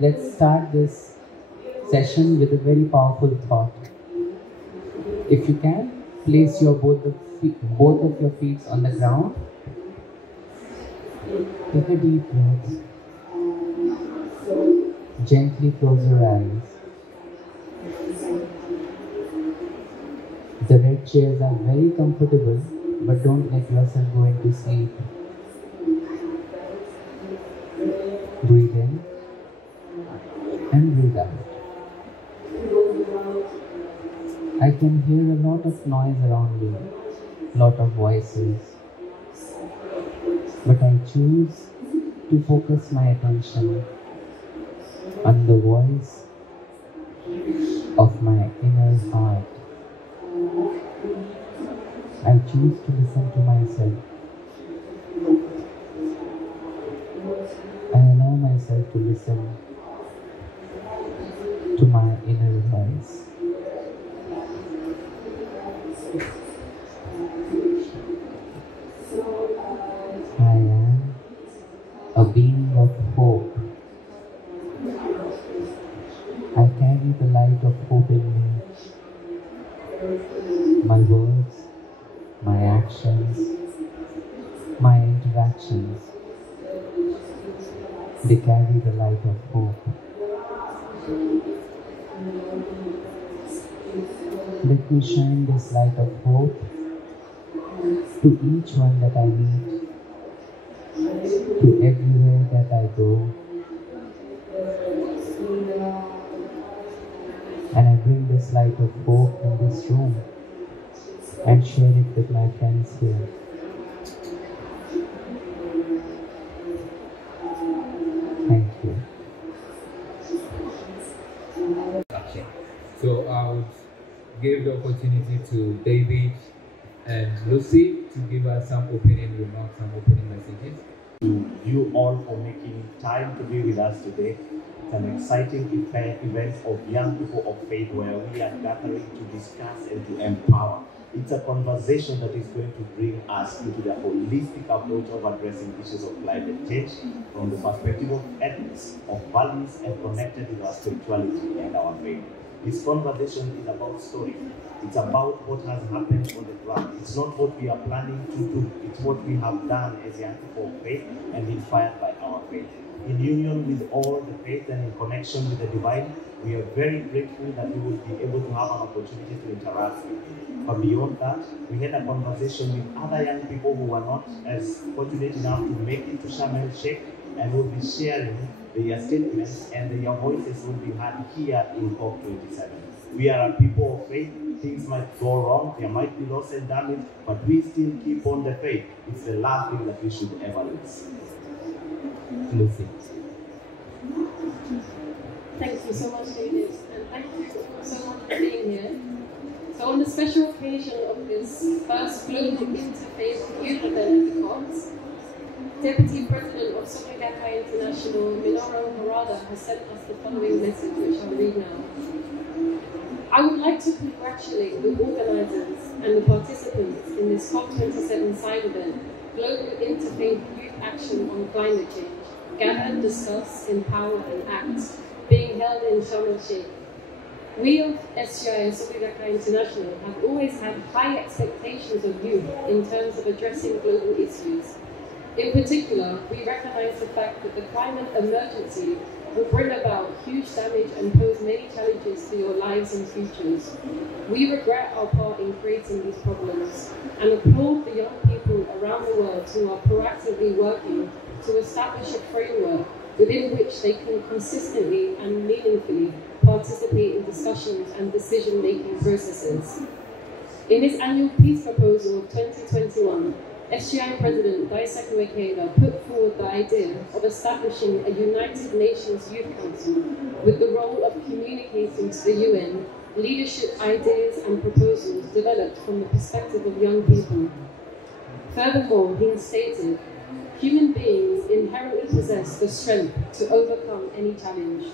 let's start this session with a very powerful thought. If you can, place your both of your feet on the ground. Take a deep breath. Gently close your eyes. The red chairs are very comfortable, but don't let yourself go into sleep. Breathe in and breathe out. I can hear a lot of noise around me, lot of voices, but I choose to focus my attention on the voice of my inner heart. I choose to listen to myself. I allow myself to listen to my inner voice. I am a being of hope. I carry the light of hope in me. My words, my actions, my interactions, they carry the light of hope. Let me shine this light of hope to each one that I meet, to everywhere that I go. And I bring this light of hope in this room and share it with my friends here. Thank you. Okay. So I would give the opportunity to David and Lucy to give us some opening remarks, some opening messages. To you all for making time to be with us today. It's an exciting event of young people of faith where we are gathering to discuss and to empower. It's a conversation that is going to bring us into the holistic approach of addressing issues of climate change from the perspective of ethics, of values, and connected with our spirituality and our faith. This conversation is about story. It's about what has happened on the ground. It's not what we are planning to do. It's what we have done as young people of faith and inspired by our faith. In union with all the faith and in connection with the divine, we are very grateful that we will be able to have an opportunity to interact with you. But beyond that, we had a conversation with other young people who were not as fortunate enough to make it to Sharm el-Sheikh, and will be sharing their statements and their voices will be heard here in COP27. We are a people of faith. Things might go wrong, there might be loss and damage, but we still keep on the faith. It's the last thing that we should ever lose. Lucy. Thank you so much, David, and thank you so much for being here. So on the special occasion of this first global interfaith youth event at the COPs, Deputy President of Soka Gakkai International, Munene, has sent us the following message, which I'll read now. I would like to congratulate the organisers and the participants in this COP27 side event, Global Interfaith Youth Action on Climate Change, Gather, Discuss, Empower and Act, being held in Sharm el-Sheikh. We of SGI and Soka Gakkai International have always had high expectations of youth in terms of addressing global issues. In particular, we recognise the fact that the climate emergency will bring about huge damage and pose many challenges to your lives and futures. We regret our part in creating these problems and applaud the young people around the world who are proactively working to establish a framework within which they can consistently and meaningfully participate in discussions and decision-making processes. In his annual peace proposal of 2021, SGI President Kehkashan put forward the idea of establishing a United Nations Youth Council with the role of communicating to the UN leadership ideas and proposals developed from the perspective of young people. Furthermore, he has stated, human beings inherently possess the strength to overcome any challenge.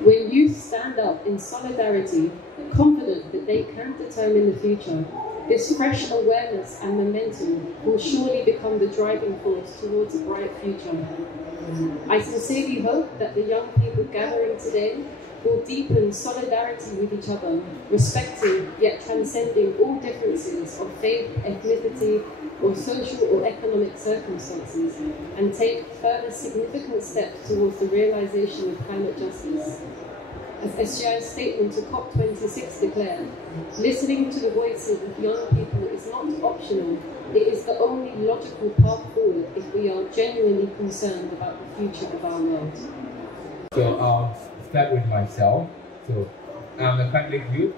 When youth stand up in solidarity, confident that they can determine the future, This fresh awareness and momentum will surely become the driving force towards a bright future. I sincerely hope that the young people gathering today will deepen solidarity with each other, respecting yet transcending all differences of faith, ethnicity, or social or economic circumstances, and take further significant steps towards the realization of climate justice. As SGI's statement to COP26 declared, listening to the voices of young people is not optional, it is the only logical path forward if we are genuinely concerned about the future of our world. So I'll start with myself. So I'm a Catholic youth,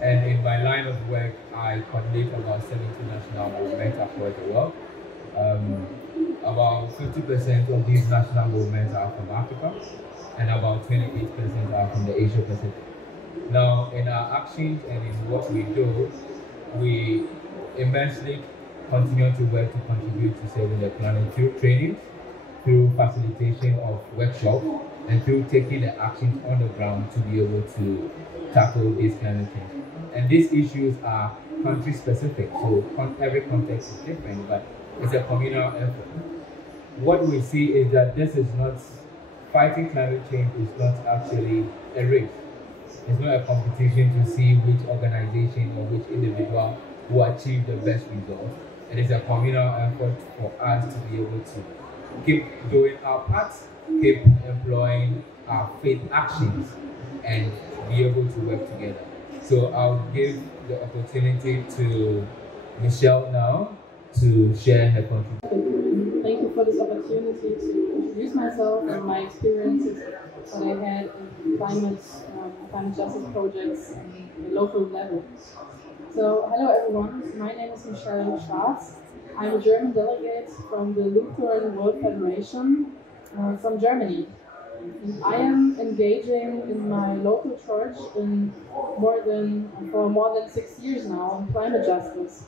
and in my line of work, I coordinate about 70 national movements across the world. About 50% of these national movements are from Africa, and about 28% are from the Asia Pacific. Now, in our actions and in what we do, we immensely continue to work to contribute to saving the planet through training, through facilitation of workshops, and through taking the actions on the ground to be able to tackle this climate change. And these issues are country specific, so every context is different, but it's a communal effort. What we see is that this is not, fighting climate change is not actually a race. It's not a competition to see which organization or which individual will achieve the best result. It is a communal effort for us to be able to keep doing our parts, keep employing our faith actions, and be able to work together. So I'll give the opportunity to Michelle now to share her contribution. Thank you for this opportunity to introduce myself and my experiences that I had in climate justice projects on the local level. So, hello everyone, my name is Michelle Schwarz. I'm a German delegate from the Lutheran World Federation from Germany. And I am engaging in my local church for more than 6 years now in climate justice.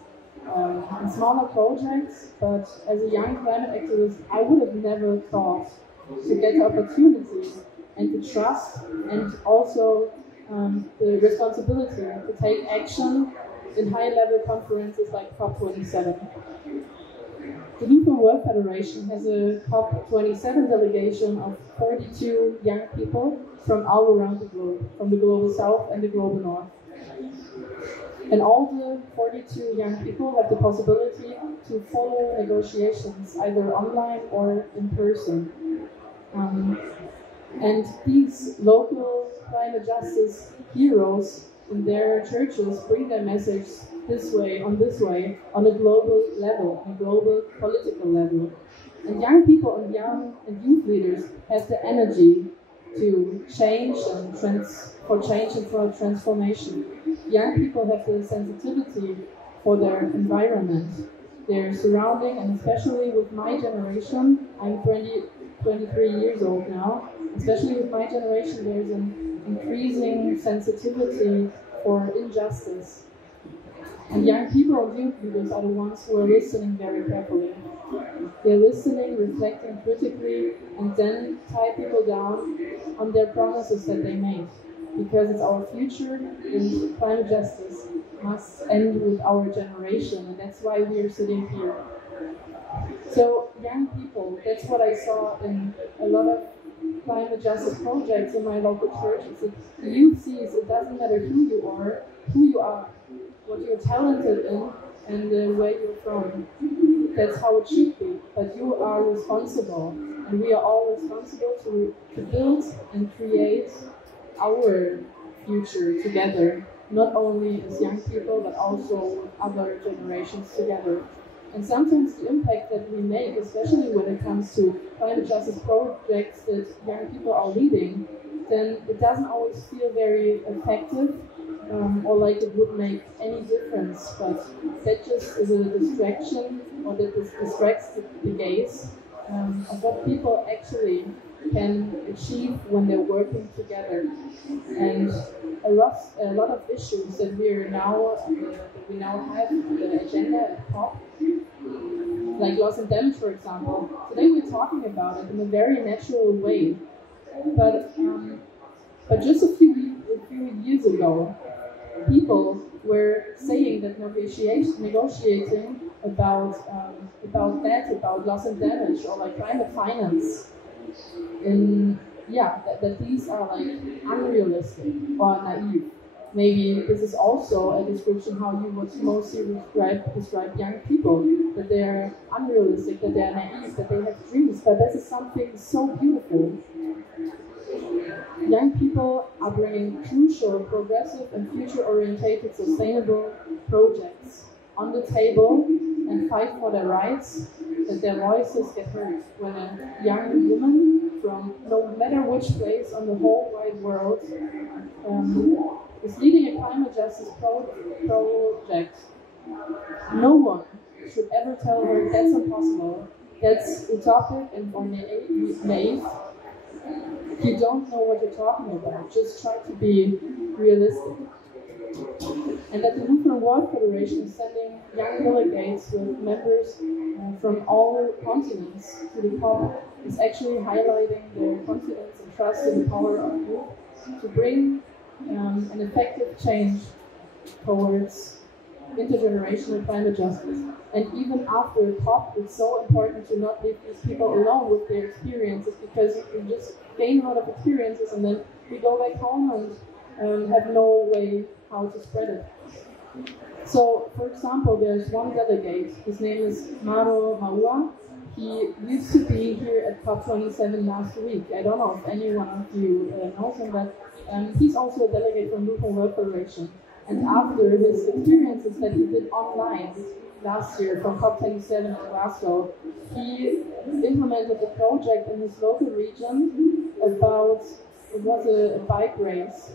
In smaller projects, but as a young climate activist, I would have never thought to get the opportunity and the trust and also the responsibility to take action in high-level conferences like COP27. The Lutheran World Federation has a COP27 delegation of 42 young people from all around the globe, from the global south and the global north. And all the 42 young people have the possibility to follow negotiations, either online or in person. And these local climate justice heroes in their churches bring their message this way, on a global level, on a global political level. And young people and youth leaders have the energy to change and for transformation. Young people have the sensitivity for their environment, their surrounding, and especially with my generation, I'm 23 years old now, especially with my generation, there's an increasing sensitivity for injustice. And young people and youth leaders are the ones who are listening very carefully. They're listening, reflecting critically, and then tie people down on their promises that they made. Because it's our future, and climate justice must end with our generation, and that's why we are sitting here. So, young people, that's what I saw in a lot of climate justice projects in my local church. Is that the youth sees it doesn't matter who you are, what you're talented in, and where you're from. That's how it should be. But you are responsible, and we are all responsible to build and create our future together, not only as young people, but also with other generations together. And sometimes the impact that we make, especially when it comes to climate justice projects that young people are leading, then it doesn't always feel very effective or like it would make any difference. But that just is a distraction, or that distracts the gaze of what people actually can achieve when they're working together. And a lot of issues that we now have on the agenda at COP, like loss and damage, for example. Today we're talking about it in a very natural way, but just a few years ago, people were saying that negotiating about debt, about loss and damage, or like climate finance, that these are like unrealistic or naive. Maybe this is also a description how you would mostly describe young people, that they are unrealistic, that they are naive, that they have dreams, but this is something so beautiful. Young people are bringing crucial, progressive and future-orientated sustainable projects on the table and fight for their rights, that their voices get heard. When a young woman from no matter which place on the whole wide world is leading a climate justice project, no one should ever tell her that's impossible, that's utopic and or naive. You don't know what you're talking about, just try to be realistic. And that the Lutheran World Federation is sending young delegates with members from all continents to the COP is actually highlighting their confidence and trust in the power of youth to bring an effective change towards intergenerational climate justice. And even after COP, it's so important to not leave these people alone with their experiences, because you just gain a lot of experiences and then we go back home and have no way how to spread it. So, for example, there's one delegate, his name is Maro Maua. He used to be here at COP27 last week. I don't know if anyone of you knows him, but he's also a delegate from Lutheran World Federation. And after his experiences that he did online last year from COP27 in Glasgow, he implemented a project in his local region about, it was a bike race.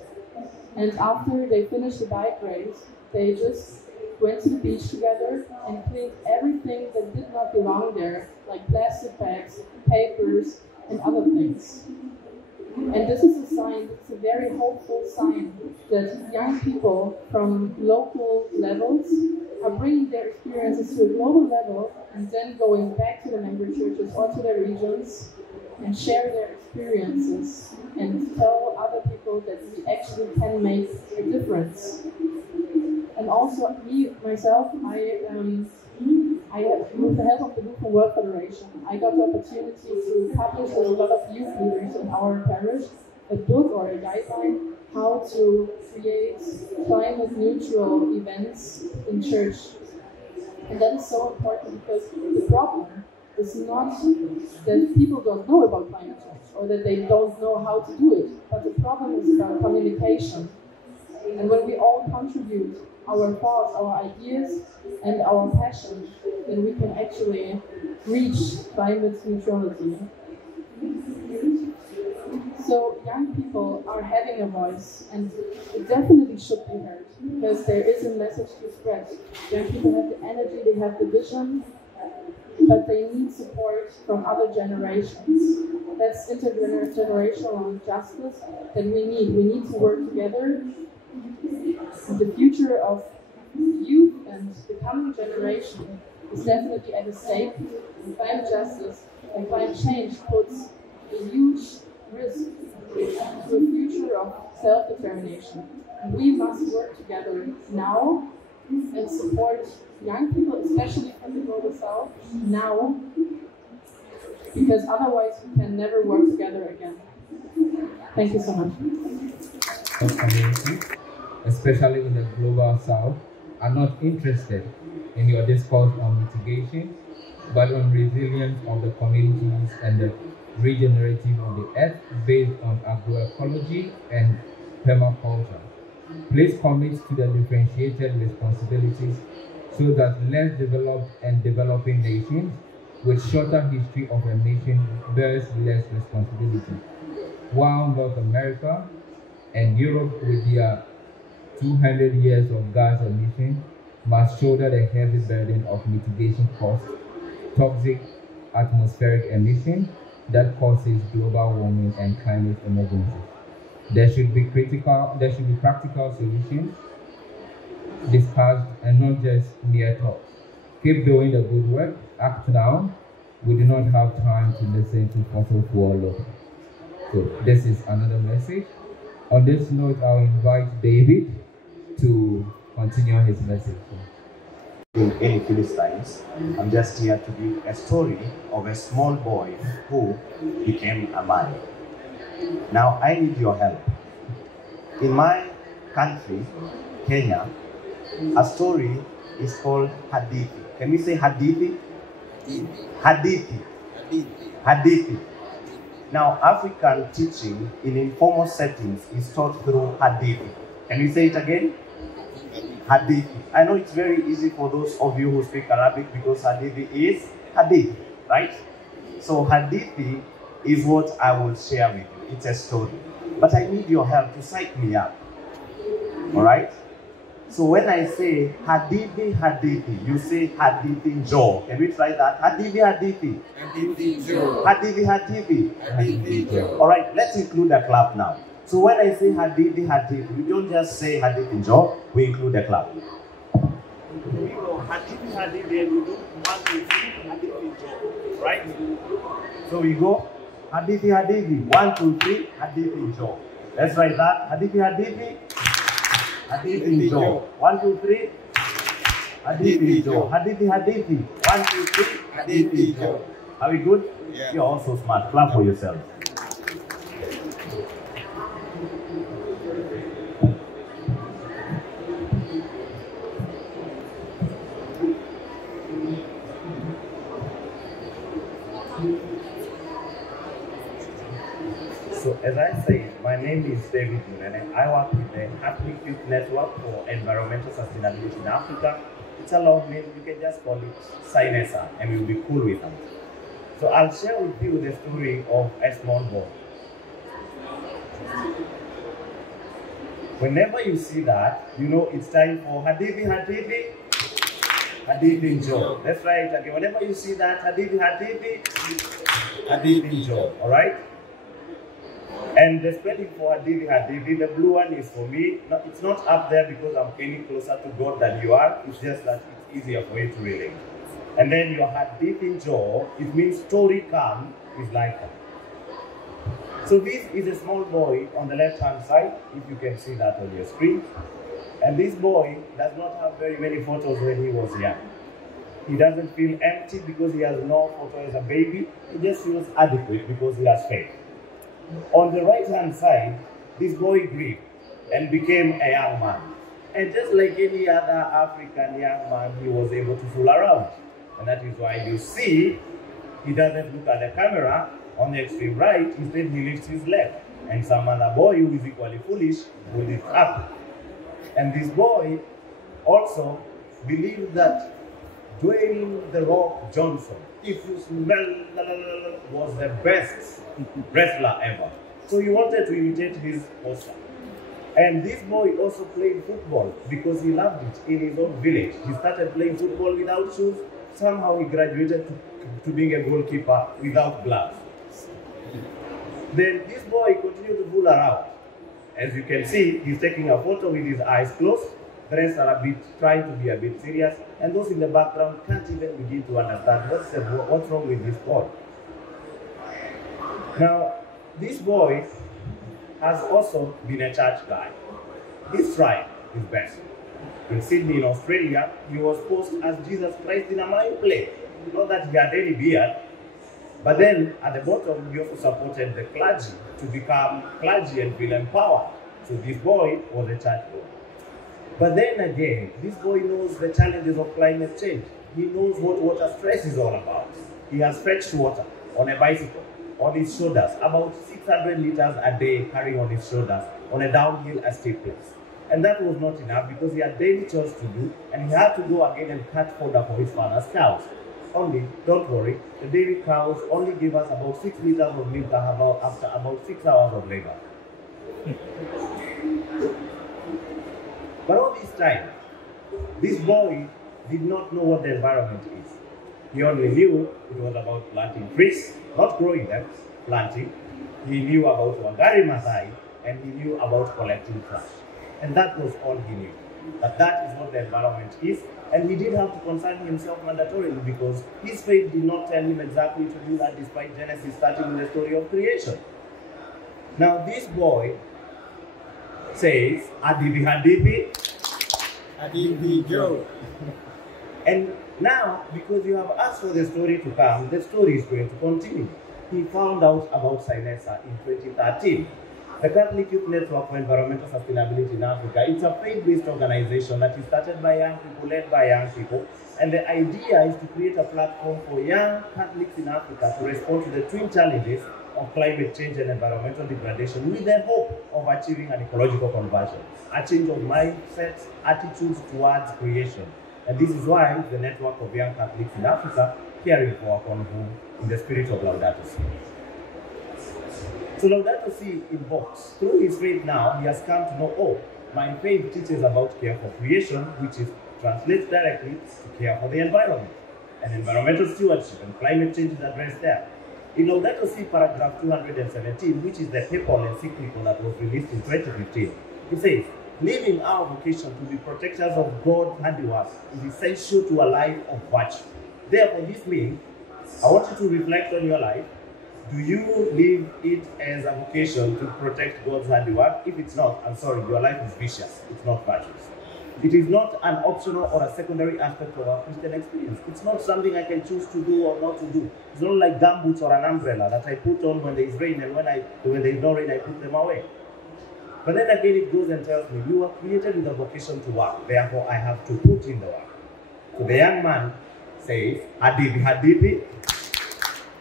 And after they finished the bike race, they just went to the beach together and cleaned everything that did not belong there, like plastic bags, papers, and other things. And this is a sign, it's a very hopeful sign that young people from local levels are bringing their experiences to a global level and then going back to the member churches or to their regions and share their experiences and tell other people that we actually can make a difference. And also, myself, with the help of the Lutheran World Federation, I got the opportunity to publish with a lot of youth leaders in our parish a book or a guideline how to create climate-neutral events in church. And that is so important because the problem is not that people don't know about climate change or that they don't know how to do it, but the problem is about communication. And when we all contribute our thoughts, our ideas, and our passion, then we can actually reach climate neutrality. So young people are having a voice, and it definitely should be heard, because there is a message to spread. Young people have the energy, they have the vision, but they need support from other generations. That's intergenerational justice that we need. We need to work together. The future of youth and the coming generation is definitely at stake. And climate justice and climate change puts a huge risk to a future of self-determination. And we must work together now and support young people, especially from the Global South, now, because otherwise we can never work together again. Thank you so much. Especially in the Global South, are not interested in your discourse on mitigation, but on resilience of the communities and the regenerative of the earth based on agroecology and permaculture. Please commit to the differentiated responsibilities so that less developed and developing nations with shorter history of a nation bears less responsibility, while North America and Europe with their 200 years of gas emission must shoulder the heavy burden of mitigation costs, toxic atmospheric emission that causes global warming and climate emergencies. There should be practical solutions discussed and not just mere talk. Keep doing the good work. Act now. We do not have time to listen to fossil fuel lobby. So this is another message. On this note, I'll invite David to continue his message. In any Philistines, I'm just here to give a story of a small boy who became a man. Now I need your help. In my country, Kenya, a story is called hadithi. Can we say hadithi? Hadithi. Hadithi. Now African teaching in informal settings is taught through hadithi. Can we say it again? Hadithi. I know it's very easy for those of you who speak Arabic because hadithi is hadith, right? So hadithi is what I will share with you. It's a story. But I need your help to psych me up. Alright? So when I say hadithi, hadithi, you say hadithi jo. Can we try that? Hadithi, hadithi. Hadithi jo. Hadithi, hadithi. Hadithi jo. Alright, let's include a clap now. So when I say hadithi, hadithi, we don't just say hadithi jo, we include a clap. We go hadithi, hadithi, and we do 1, 2, 3, hadithi jo. Right? So we go hadithi, hadithi, 1, 2, 3, hadithi jo. Let's write that. Hadithi, hadithi. Hadithi jo. 1, 2, 3. Hadithi jo. Hadithi, hadithi. 1, 2, 3. Hadithi jo. Are we good? Yeah. You're also smart. Clap for yourself. So as I said, my name is David Munene. I work with the Catholic Youth Network for Environmental Sustainability in Africa. It's a long name, you can just call it CYNESA and we'll be cool with them. So I'll share with you the story of a small boy. Whenever you see that, you know it's time for hadithi, hadithi, hadithi jo. Let's try it again. Whenever you see that, hadithi, hadithi, hadithi jo. Alright? And the spelling for hadithi, hadithi, the blue one is for me. No, it's not up there because I'm getting closer to God than you are. It's just that it's easier for you to relate. And then your hadithi jo, it means story come is like that. So this is a small boy on the left hand side, if you can see that on your screen. And this boy does not have very many photos when he was young. He doesn't feel empty because he has no photo as a baby. He just feels adequate because he has faith. On the right hand side, this boy grew and became a young man. And just like any other African young man, he was able to fool around. And that is why you see, he doesn't look at the camera on the extreme right, instead he lifts his leg. And some other boy who is equally foolish will lift up. And this boy also believed that Dwayne "The Rock" Johnson, if you smell, was the best wrestler ever. So he wanted to imitate his poster. And this boy also played football because he loved it in his own village. He started playing football without shoes. Somehow he graduated to being a goalkeeper without gloves. Then this boy continued to fool around. As you can see, he's taking a photo with his eyes closed. The rest are trying to be a bit serious. And those in the background can't even begin to understand what's wrong with this boy. Now, this boy has also been a church guy. He's tried his best. In Sydney, in Australia, he was posed as Jesus Christ in a mime play. Not that he had any beard, but then at the bottom, he also supported the clergy to become clergy and feel empowered. So this boy was a church boy. But then again, this boy knows the challenges of climate change. He knows what water stress is all about. He has fetched water on a bicycle, on his shoulders, about 600 liters a day carrying on his shoulders, on a downhill a steep place. And that was not enough because he had daily chores to do, and he had to go again and cut fodder for his father's cows. Only, don't worry, the dairy cows only give us about 6 liters of milk after about 6 hours of labor. But all this time, this boy did not know what the environment is. He only knew it was about planting trees, not growing them, planting. He knew about Wangari Maathai, and he knew about collecting trash. And that was all he knew. But that is what the environment is. And he did have to concern himself mandatorily because his faith did not tell him exactly to do that despite Genesis starting with the story of creation. Now this boy says, hadithi hadithi, Hadithi Joe. And now, because you have asked for the story to come, the story is going to continue. He found out about CYNESA in 2013. The Catholic Youth Network for Environmental Sustainability in Africa, it's a faith-based organization that is started by young people, led by young people. And the idea is to create a platform for young Catholics in Africa to respond to the twin challenges of climate change and environmental degradation with the hope of achieving an ecological conversion, a change of mindset, attitudes towards creation. And this is why the network of young Catholics in Africa caring for our convo in the spirit of Laudato Si. So Laudato Si invokes, through his faith now, he has come to know, oh, my faith teaches about care for creation, which is translates directly to care for the environment. And environmental stewardship and climate change is addressed there. In Laudato Si paragraph 217, which is the papal encyclical that was released in 2015, it says, living our vocation to be protectors of God's handiwork is essential to a life of virtue. Therefore, this means, I want you to reflect on your life. Do you live it as a vocation to protect God's handiwork? If it's not, I'm sorry, your life is vicious. It's not virtuous. It is not an optional or a secondary aspect of our Christian experience. It's not something I can choose to do or not to do. It's not like gumboots or an umbrella that I put on when there is rain, and when there is no rain, I put them away. But then again, it goes and tells me, you are created with a vocation to work. Therefore, I have to put in the work. So the young man says, Hadithi, Hadithi.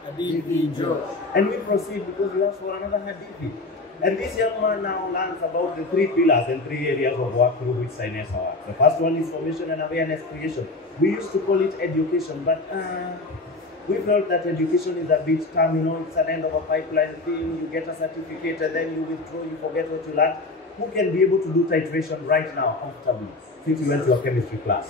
Hadithi Joe. And we proceed because we ask for another Hadithi. And this young man now learns about the three pillars and three areas of work through which CYNESA works. The first one is formation and awareness creation. We used to call it education, but we felt that education is a bit terminal. It's an end of a pipeline thing. You get a certificate and then you withdraw, you forget what you learned. Who can be able to do titration right now comfortably since you went to a chemistry class?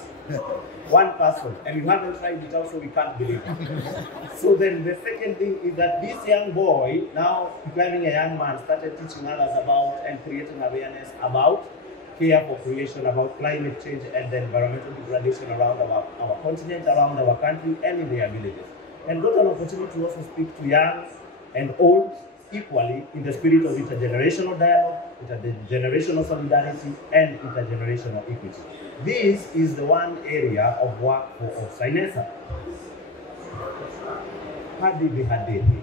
One person, and you haven't tried it out, so we can't believe it. So then the second thing is that this young boy, now becoming a young man, started teaching others about and creating awareness about care for creation, about climate change and the environmental degradation around our continent, around our country, and in their villages. And got an opportunity to also speak to young and old equally in the spirit of intergenerational dialogue, intergenerational solidarity, and intergenerational equity. This is the one area of work of CYNESA. Hadithi, Hadithi.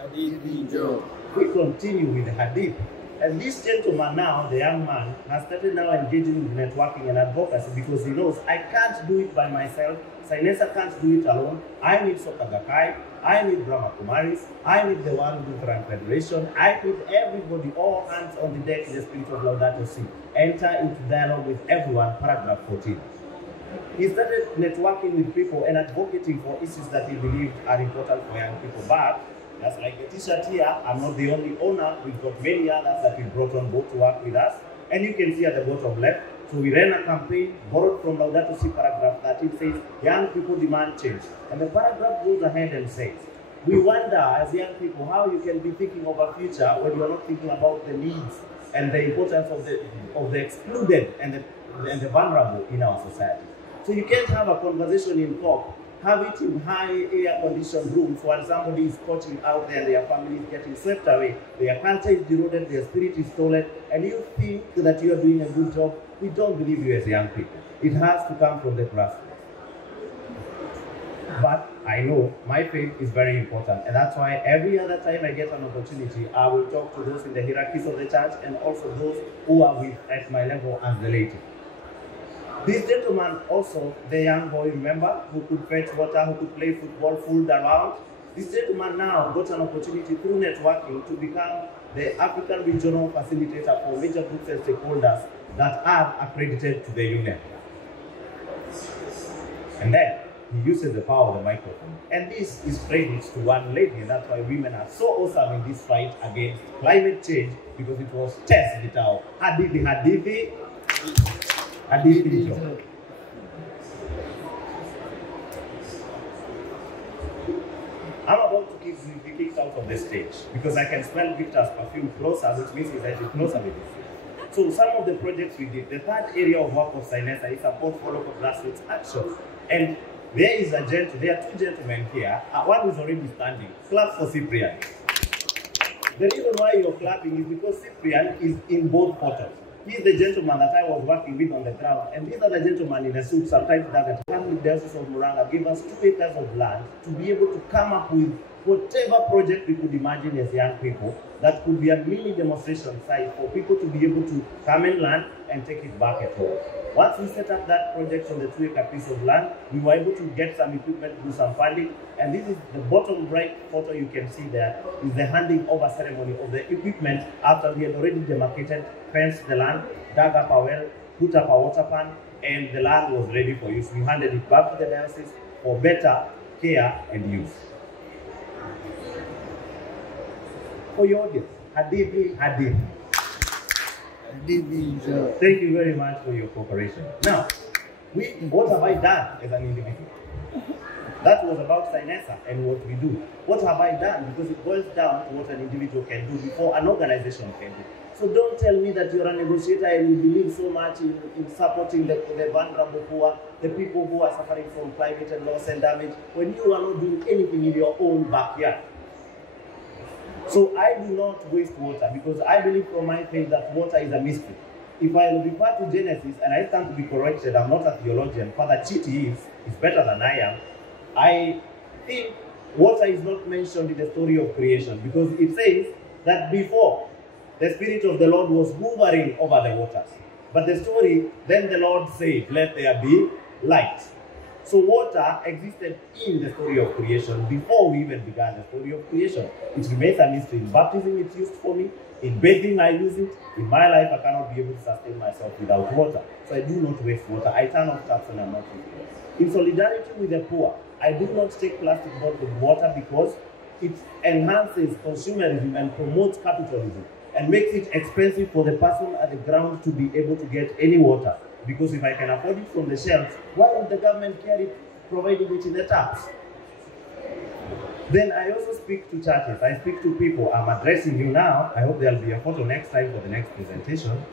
Hadithi Joe. We continue with the Hadith. And this gentleman now, the young man, has started now engaging with networking and advocacy because he knows I can't do it by myself. CYNESA can't do it alone. I need Soka Gakkai. I need Brahma Kumaris. I need the One Lutheran Federation. I need everybody, all hands on the deck in the spirit of Laudato Si. Enter into dialogue with everyone, paragraph 14. He started networking with people and advocating for issues that he believed are important for young people. But that's like the t-shirt here, I'm not the only owner. We've got many others that we brought on board to work with us. And you can see at the bottom left, so we ran a campaign borrowed from Laudato Si paragraph 13 says, young people demand change. And the paragraph goes ahead and says, we wonder as young people how you can be thinking of a future when you are not thinking about the needs and the importance of the excluded and the vulnerable in our society. So you can't have a conversation in talk, have it in high air-conditioned rooms while somebody is scorching out there and their family is getting swept away, their culture is eroded, their spirit is stolen, and you think that you are doing a good job. We don't believe you as young people. It has to come from the grassroots. But I know my faith is very important, and that's why every other time I get an opportunity, I will talk to those in the hierarchies of the church and also those who are at my level as the laity. This gentleman also, the young boy, remember, who could fetch water, who could play football, fooled around. This gentleman now got an opportunity through networking to become the African regional facilitator for major groups and stakeholders that are accredited to the union. And then he uses the power of the microphone. And this is credit to one lady, and that's why women are so awesome in this fight against climate change, because it was Tess Vitao. Hadithi, Hadithi. Hadithi. I'm about to be kicked out of the stage because I can smell Victor's perfume closer, which means he's actually closer with this. So some of the projects we did, the third area of work of CYNESA is support for local grassroots action. And there are two gentlemen here. One is already standing. Clap for Cyprian. The reason why you're clapping is because Cyprian is in both portals. He's the gentleman that I was working with on the ground, and this other gentleman in a suit sometimes doesn't. The Diocese of Muranga gave us 2 acres of land to be able to come up with whatever project we could imagine as young people that could be a mini demonstration site for people to be able to come and learn and take it back at home. Once we set up that project on the 2-acre piece of land, we were able to get some equipment, do some funding, and this is the bottom right photo you can see there is the handing over ceremony of the equipment after we had already demarcated, fenced the land, dug up a well, put up a water pan, and the land was ready for use. We handed it back to the diocese for better care and use. For your audience, Hadithi. Thank you very much for your cooperation. Now, what have I done as an individual? That was about CYNESA and what we do. What have I done? Because it boils down to what an individual can do before an organization can do. So don't tell me that you're a negotiator and you believe so much in supporting the vulnerable poor, the people who are suffering from climate and loss and damage, when you are not doing anything in your own backyard. So I do not waste water because I believe from my faith that water is a mystery. If I refer to Genesis, and I stand to be corrected, I'm not a theologian, Father Chiti is better than I am, I think water is not mentioned in the story of creation because it says that before, the Spirit of the Lord was hovering over the waters. But the story, then the Lord said, let there be light. So water existed in the story of creation before we even began the story of creation. It remains a mystery. In baptism, it's used for me. In bathing, I use it. In my life, I cannot be able to sustain myself without water. So I do not waste water. I turn off taps when I'm not using it. In solidarity with the poor, I do not take plastic bottled water because it enhances consumerism and promotes capitalism and makes it expensive for the person at the ground to be able to get any water. Because if I can afford it from the shelves, why would the government care it providing it in the taps? Then I also speak to churches. I speak to people. I'm addressing you now. I hope there'll be a photo next time for the next presentation.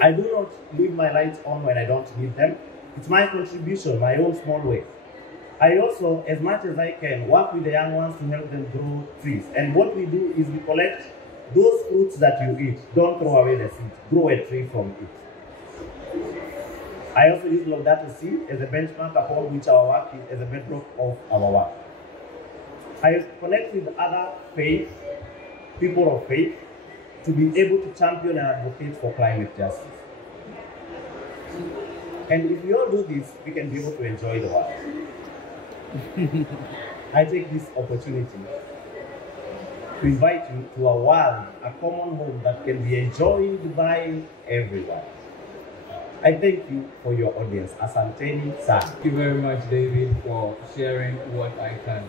I do not leave my lights on when I don't need them. It's my contribution, my own small way. I also, as much as I can, work with the young ones to help them grow trees. And what we do is we collect those fruits that you eat. Don't throw away the seeds. Grow a tree from it. I also use Laudato Si as a benchmark upon which our work is as a bedrock of our work. I connect with other faith, people of faith, to be able to champion and advocate for climate justice. And if we all do this, we can be able to enjoy the world. I take this opportunity to invite you to a world, a common home that can be enjoyed by everyone. I thank you for your audience. Asanteni sana. Thank you very much, David, for sharing what I can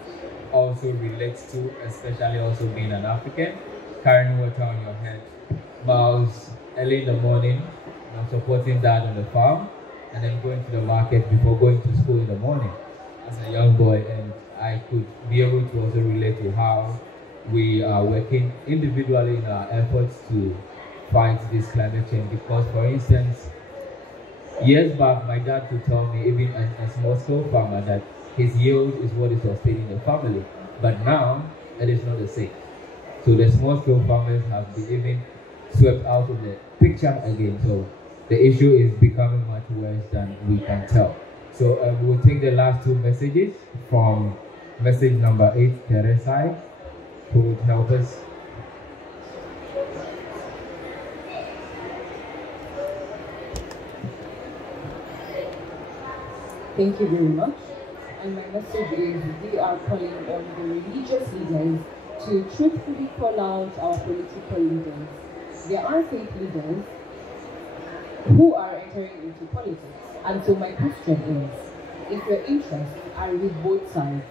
also relate to, especially also being an African, carrying water on your head. Miles early in the morning, supporting dad on the farm, and then going to the market before going to school in the morning as a young boy. And I could be able to also relate to how we are working individually in our efforts to fight this climate change. Because, for instance, years back, my dad would tell me, even as a small-scale farmer, that his yield is what is sustaining the family. But now, it is not the same. So the small-scale farmers have been even swept out of the picture again. So the issue is becoming much worse than we can tell. So we will take the last 2 messages from message number 8, Teresa, who would help us. Thank you very much. And my message is we are calling on the religious leaders to truthfully call out our political leaders. There are faith leaders who are entering into politics. And so my question is, if your interests are with both sides,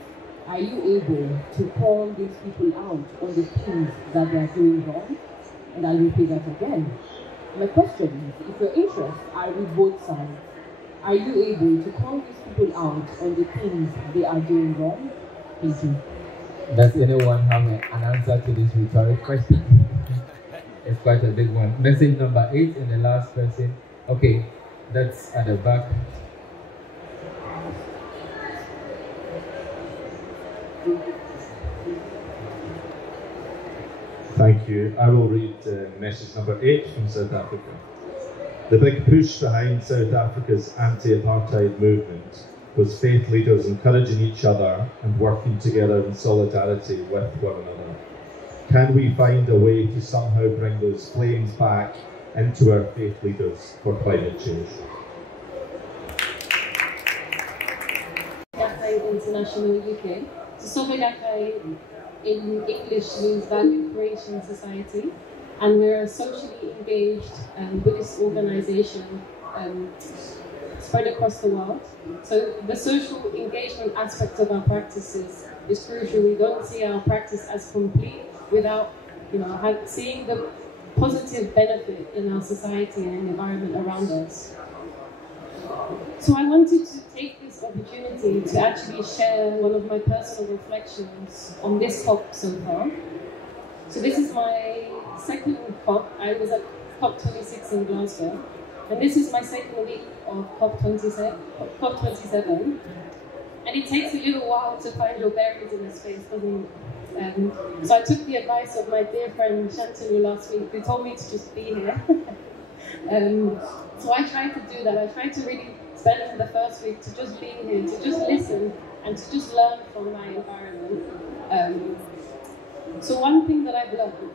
are you able to call these people out on the things that they are doing wrong? And I'll repeat that again. My question is, if your interests are with both sides, are you able to call these people out on the things they are doing wrong? Thank you. Does anyone have an answer to this rhetoric question? It's quite a big one. Message number 8 and the last person. Okay, that's at the back. Thank Thank you. I will read message number 8 from South Africa. The big push behind South Africa's anti-apartheid movement was faith leaders encouraging each other and working together in solidarity with one another. Can we find a way to somehow bring those flames back into our faith leaders for climate change? Gakkai International UK. So Soka Gakkai in English means Value Creation Society, and we're a socially engaged Buddhist organisation spread across the world. So the social engagement aspect of our practices is crucial. We don't see our practice as complete without, seeing the positive benefit in our society and environment around us. So I wanted to take this opportunity to actually share one of my personal reflections on this COP so far. So this is my second COP. I was at COP 26 in Glasgow, and this is my second week of COP 27. And it takes a little while to find your bearings in this space, doesn't it? So I took the advice of my dear friend Shantanu last week, who told me to just be here. So I tried to do that. I tried to really spend the first week to just be here, to just listen and to just learn from my environment. So one thing that I've learned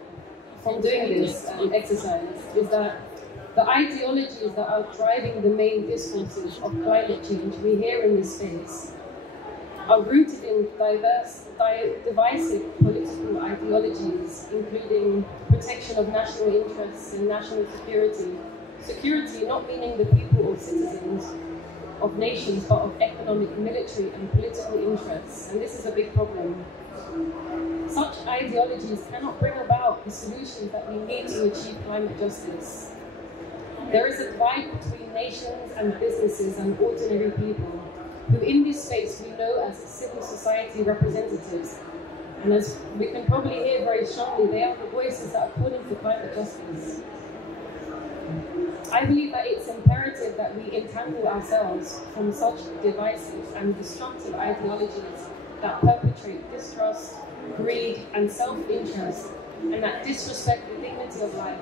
from doing this exercise is that the ideologies that are driving the main discourses of climate change we hear in this space are rooted in divisive political ideologies, including protection of national interests and national security. Security not meaning the people or citizens of nations, but of economic, military and political interests. And this is a big problem. Such ideologies cannot bring about the solutions that we need to achieve climate justice. There is a divide between nations and businesses and ordinary people, who in this space we know as civil society representatives. And as we can probably hear very strongly, they are the voices that are calling for climate justice. I believe that it's imperative that we entangle ourselves from such divisive and destructive ideologies that perpetrate distrust, greed, and self-interest, and that disrespect the dignity of life.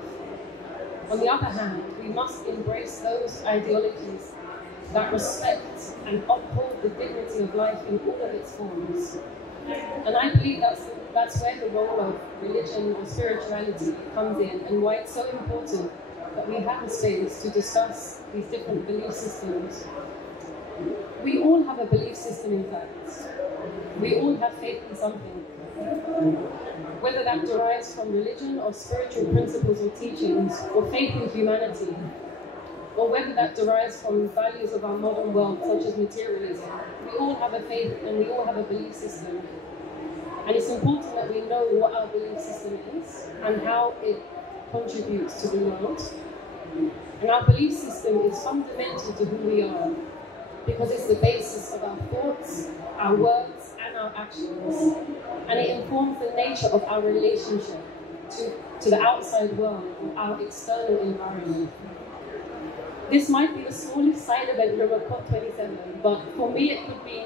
On the other hand, we must embrace those ideologies that respect and uphold the dignity of life in all of its forms. And I believe that's where the role of religion or spirituality comes in, and why it's so important that we have a space to discuss these different belief systems. We all have a belief system, in fact. We all have faith in something. Whether that derives from religion or spiritual principles or teachings, or faith in humanity, or whether that derives from values of our modern world, such as materialism, we all have a faith and we all have a belief system. And it's important that we know what our belief system is and how it contributes to the world. And our belief system is fundamental to who we are, because it's the basis of our thoughts, our words, and our actions. And it informs the nature of our relationship to the outside world, or our external environment. This might be the smallest side event of COP27, but for me it could be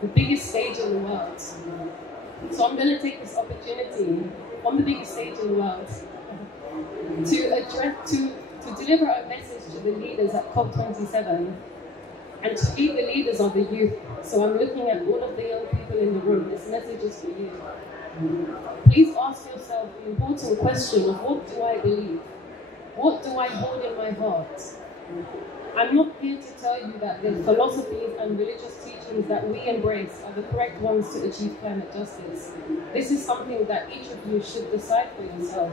the biggest stage in the world. So I'm going to take this opportunity on the biggest stage in the world to deliver a message to the leaders at COP27, and to be the leaders of the youth. So I'm looking at all of the young people in the room. This message is for you. Please ask yourself the important question of, what do I believe? What do I hold in my heart? I'm not here to tell you that the philosophies and religious teachings that we embrace are the correct ones to achieve climate justice. This is something that each of you should decide for yourself.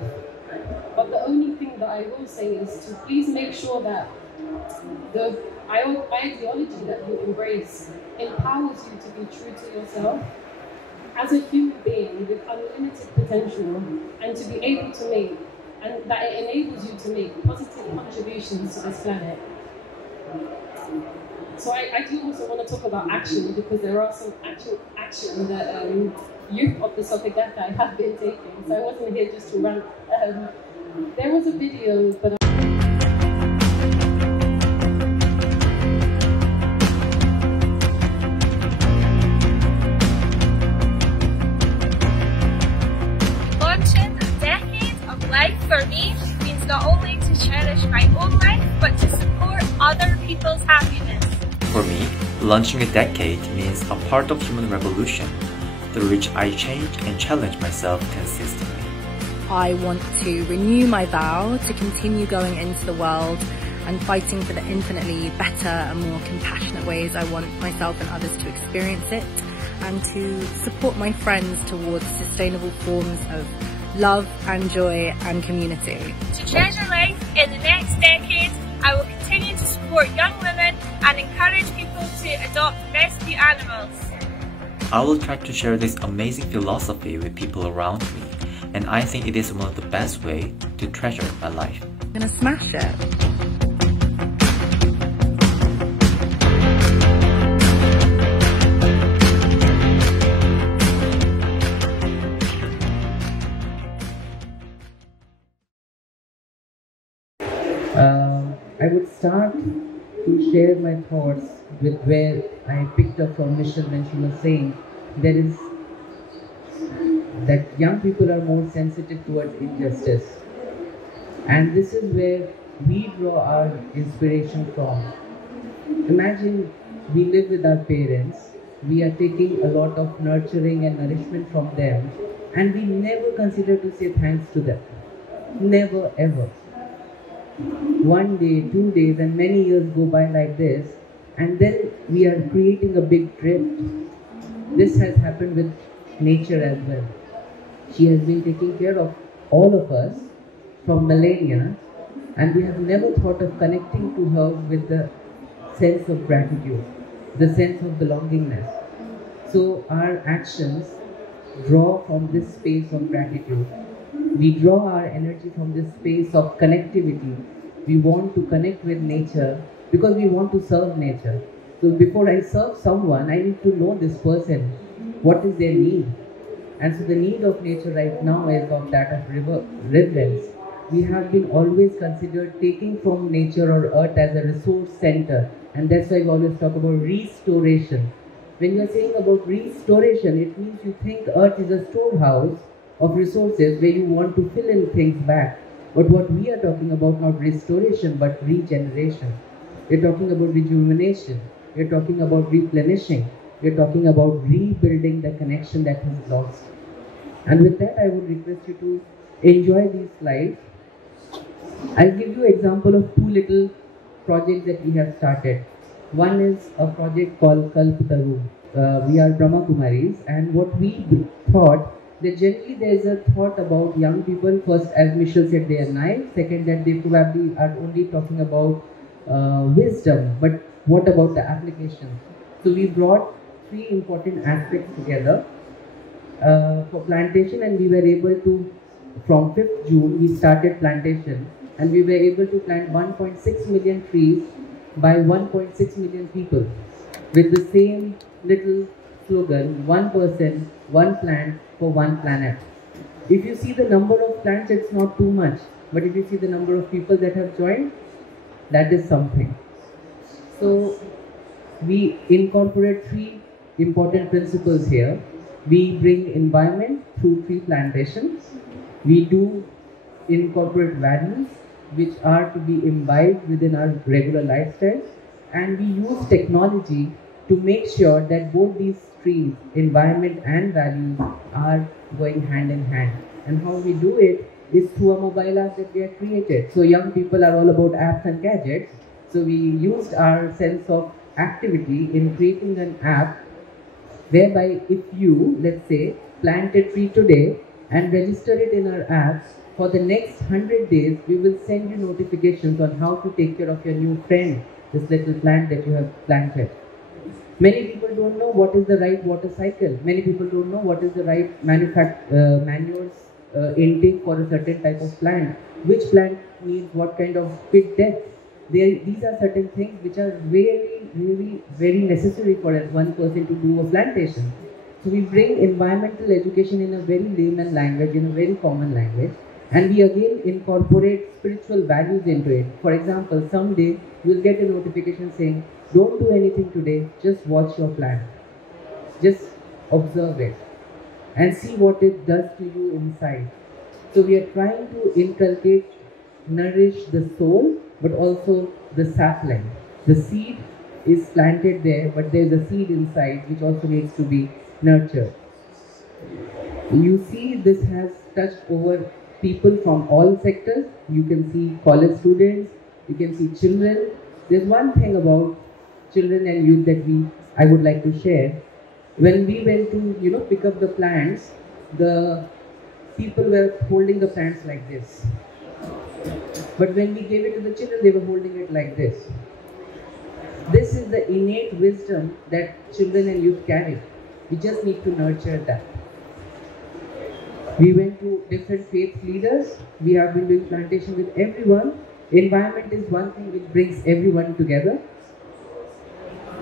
But the only thing that I will say is to please make sure that the ideology that you embrace empowers you to be true to yourself as a human being with unlimited potential, and to be able to make, and that it enables you to make positive contributions to this planet. So I do also want to talk about action, because there are some actual action that youth of the Soka Gakkai have been taking. So I wasn't here just to rant. There was a video, but Launching the Decade for me means not only to cherish my own life, but to support other people's happiness. For me, launching a decade means a part of human revolution, through which I change and challenge myself consistently. I want to renew my vow to continue going into the world and fighting for the infinitely better and more compassionate ways I want myself and others to experience it, and to support my friends towards sustainable forms of love and joy and community. To treasure life in the next decade, I will continue to support young women and encourage people to adopt rescue animals. I will try to share this amazing philosophy with people around me, and I think it is one of the best ways to treasure my life. I'm gonna smash it. I would start to share my thoughts with where I picked up from Michelle when she was saying that young people are more sensitive towards injustice. And this is where we draw our inspiration from. Imagine we live with our parents, we are taking a lot of nurturing and nourishment from them, and we never consider to say thanks to them. Never ever. 1 day, 2 days, and many years go by like this, and then we are creating a big drift. This has happened with nature as well. She has been taking care of all of us from millennia, and we have never thought of connecting to her with the sense of gratitude, the sense of belongingness. So our actions draw from this space of gratitude. We draw our energy from this space of connectivity. We want to connect with nature because we want to serve nature. So before I serve someone, I need to know this person, what is their need. And so the need of nature right now is of that of reverence. We have been always considered taking from nature or earth as a resource center, and that's why we always talk about restoration. When you are saying about restoration, it means you think earth is a storehouse of resources where you want to fill in things back. But what we are talking about, not restoration, but regeneration. We're talking about rejuvenation. We're talking about replenishing. We're talking about rebuilding the connection that is lost. And with that, I would request you to enjoy these slides. I'll give you an example of two little projects that we have started. One is a project called Kalpataru. We are Brahma Kumaris, and what we thought that generally there is a thought about young people. First, as Michelle said, they are naive. Second, that they probably are only talking about wisdom. But what about the application? So we brought three important aspects together for plantation, and we were able to, from 5th June, we started plantation, and we were able to plant 1.6 million trees by 1.6 million people with the same little slogan, one person, one plant for one planet. If you see the number of plants, it's not too much, but if you see the number of people that have joined, that is something. So we incorporate three important principles here. We bring environment through tree plantation. We do incorporate values which are to be imbibed within our regular lifestyle, and we use technology to make sure that both these streams, environment and values, are going hand in hand. And how we do it is through a mobile app that we have created. So young people are all about apps and gadgets. So we used our sense of activity in creating an app whereby if you, let's say, plant a tree today and register it in our app, for the next 100 days, we will send you notifications on how to take care of your new friend, this little plant that you have planted. Many people don't know what is the right water cycle. Many people don't know what is the right manures intake for a certain type of plant. Which plant needs what kind of pit depth. These are certain things which are very necessary for one person to do a plantation. So we bring environmental education in a very layman language, in a very common language, and we again incorporate spiritual values into it. For example, someday you will get a notification saying, don't do anything today, just watch your plant. Just observe it and see what it does to you inside. So we are trying to inculcate, nourish the soul, but also the sapling. The seed is planted there, but there's a seed inside which also needs to be nurtured. You see, this has touched over people from all sectors. You can see college students, you can see children. There's one thing about children and youth that I would like to share. When we went to pick up the plants, the people were holding the plants like this. But when we gave it to the children, they were holding it like this. This is the innate wisdom that children and youth carry. We just need to nurture that. We went to different faith leaders. We have been doing plantation with everyone. Environment is one thing which brings everyone together.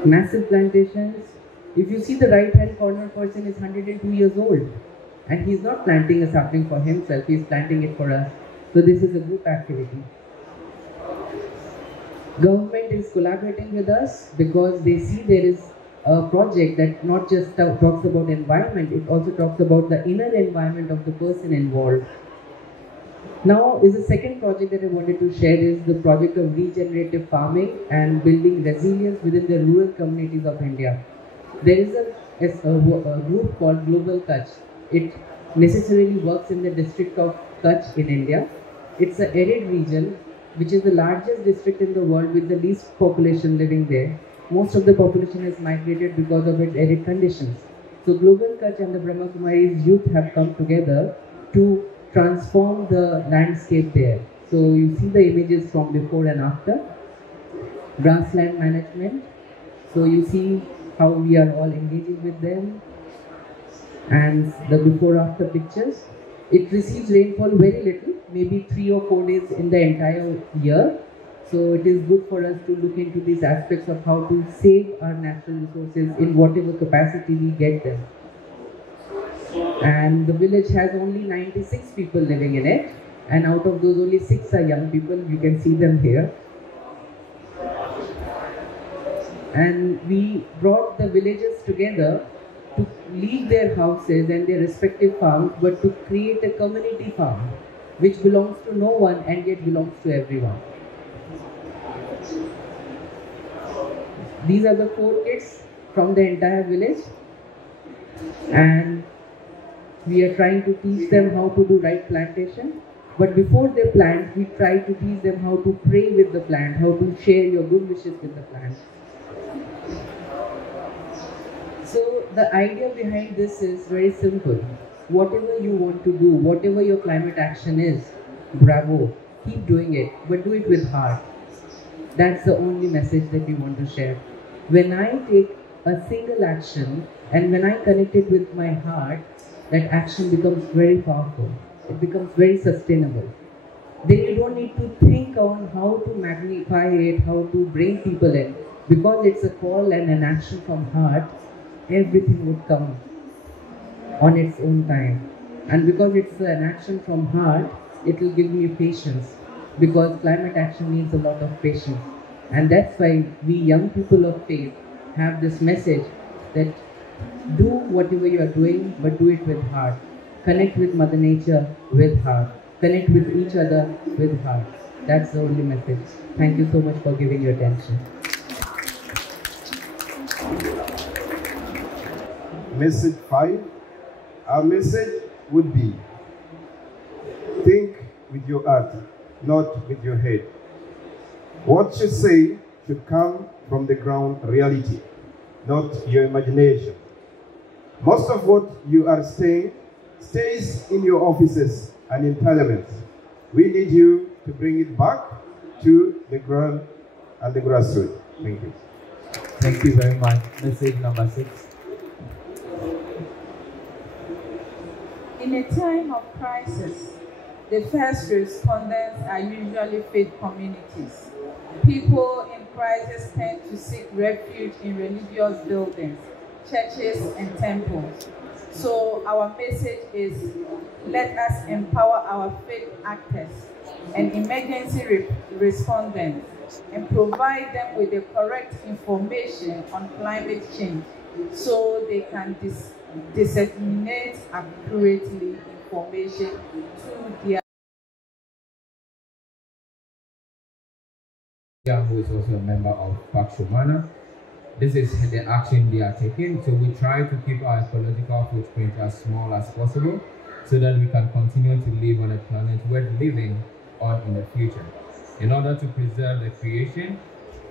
Massive plantations. If you see the right hand corner person is 102 years old. And he's not planting a sapling for himself, he's planting it for us. So this is a group activity. Government is collaborating with us because they see there is a project that not just talks about environment, it also talks about the inner environment of the person involved. Now is the second project that I wanted to share is the project of regenerative farming and building resilience within the rural communities of India. There is a group called Global Kutch. It necessarily works in the district of Kutch in India. It's an arid region which is the largest district in the world with the least population living there. Most of the population has migrated because of its arid conditions. So Global Kutch and the Brahma Kumaris youth have come together to transform the landscape there. So you see the images from before and after. Grassland management. So you see how we are all engaging with them. And the before-after pictures. It receives rainfall very little, maybe 3 or 4 days in the entire year. So it is good for us to look into these aspects of how to save our natural resources in whatever capacity we get them. And the village has only 96 people living in it, and out of those only 6 are young people. You can see them here. And we brought the villagers together to leave their houses and their respective farms, but to create a community farm which belongs to no one and yet belongs to everyone. These are the 4 kids from the entire village, and we are trying to teach them how to do right plantation. But before they plant, we try to teach them how to pray with the plant, how to share your good wishes with the plant. So the idea behind this is very simple. Whatever you want to do, whatever your climate action is, bravo, keep doing it, but do it with heart. That's the only message that we want to share. When I take a single action and when I connect it with my heart, that action becomes very powerful. It becomes very sustainable. Then you don't need to think on how to magnify it, how to bring people in. Because it's a call and an action from heart, everything would come on its own time. And because it's an action from heart, it will give me patience. Because climate action needs a lot of patience. And that's why we young people of faith have this message that do whatever you are doing, but do it with heart. Connect with Mother Nature with heart. Connect with each other with heart. That's the only message. Thank you so much for giving your attention. Message 5. Our message would be, think with your heart, not with your head. What you say should come from the ground reality, not your imagination. Most of what you are saying stays in your offices and in parliaments. We need you to bring it back to the ground and the grassroots. Thank you. Thank you very much. Message number 6. In a time of crisis, the first respondents are usually faith communities. People in crisis tend to seek refuge in religious buildings, churches, and temples. So our message is, let us empower our faith actors and emergency respondents and provide them with the correct information on climate change so they can disseminate accurately information to their who is also a member of Romana. This is the action they are taking. So we try to keep our ecological footprint as small as possible so that we can continue to live on a planet worth living on in the future. In order to preserve the creation,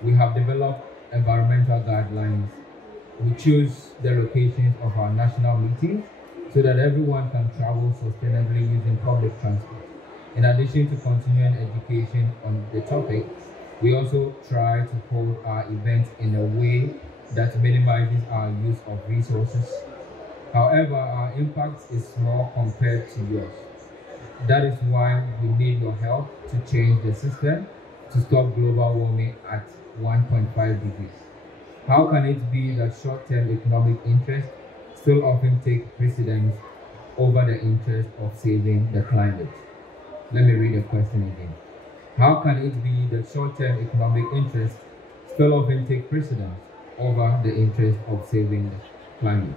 we have developed environmental guidelines. We choose the locations of our national meetings so that everyone can travel sustainably using public transport. In addition to continuing education on the topic, we also try to hold our events in a way that minimizes our use of resources. However, our impact is small compared to yours. That is why we need your help to change the system to stop global warming at 1.5 degrees. How can it be that short-term economic interests still often take precedence over the interest of saving the climate? Let me read the question again. How can it be that short-term economic interests still often take precedence over the interest of saving the climate?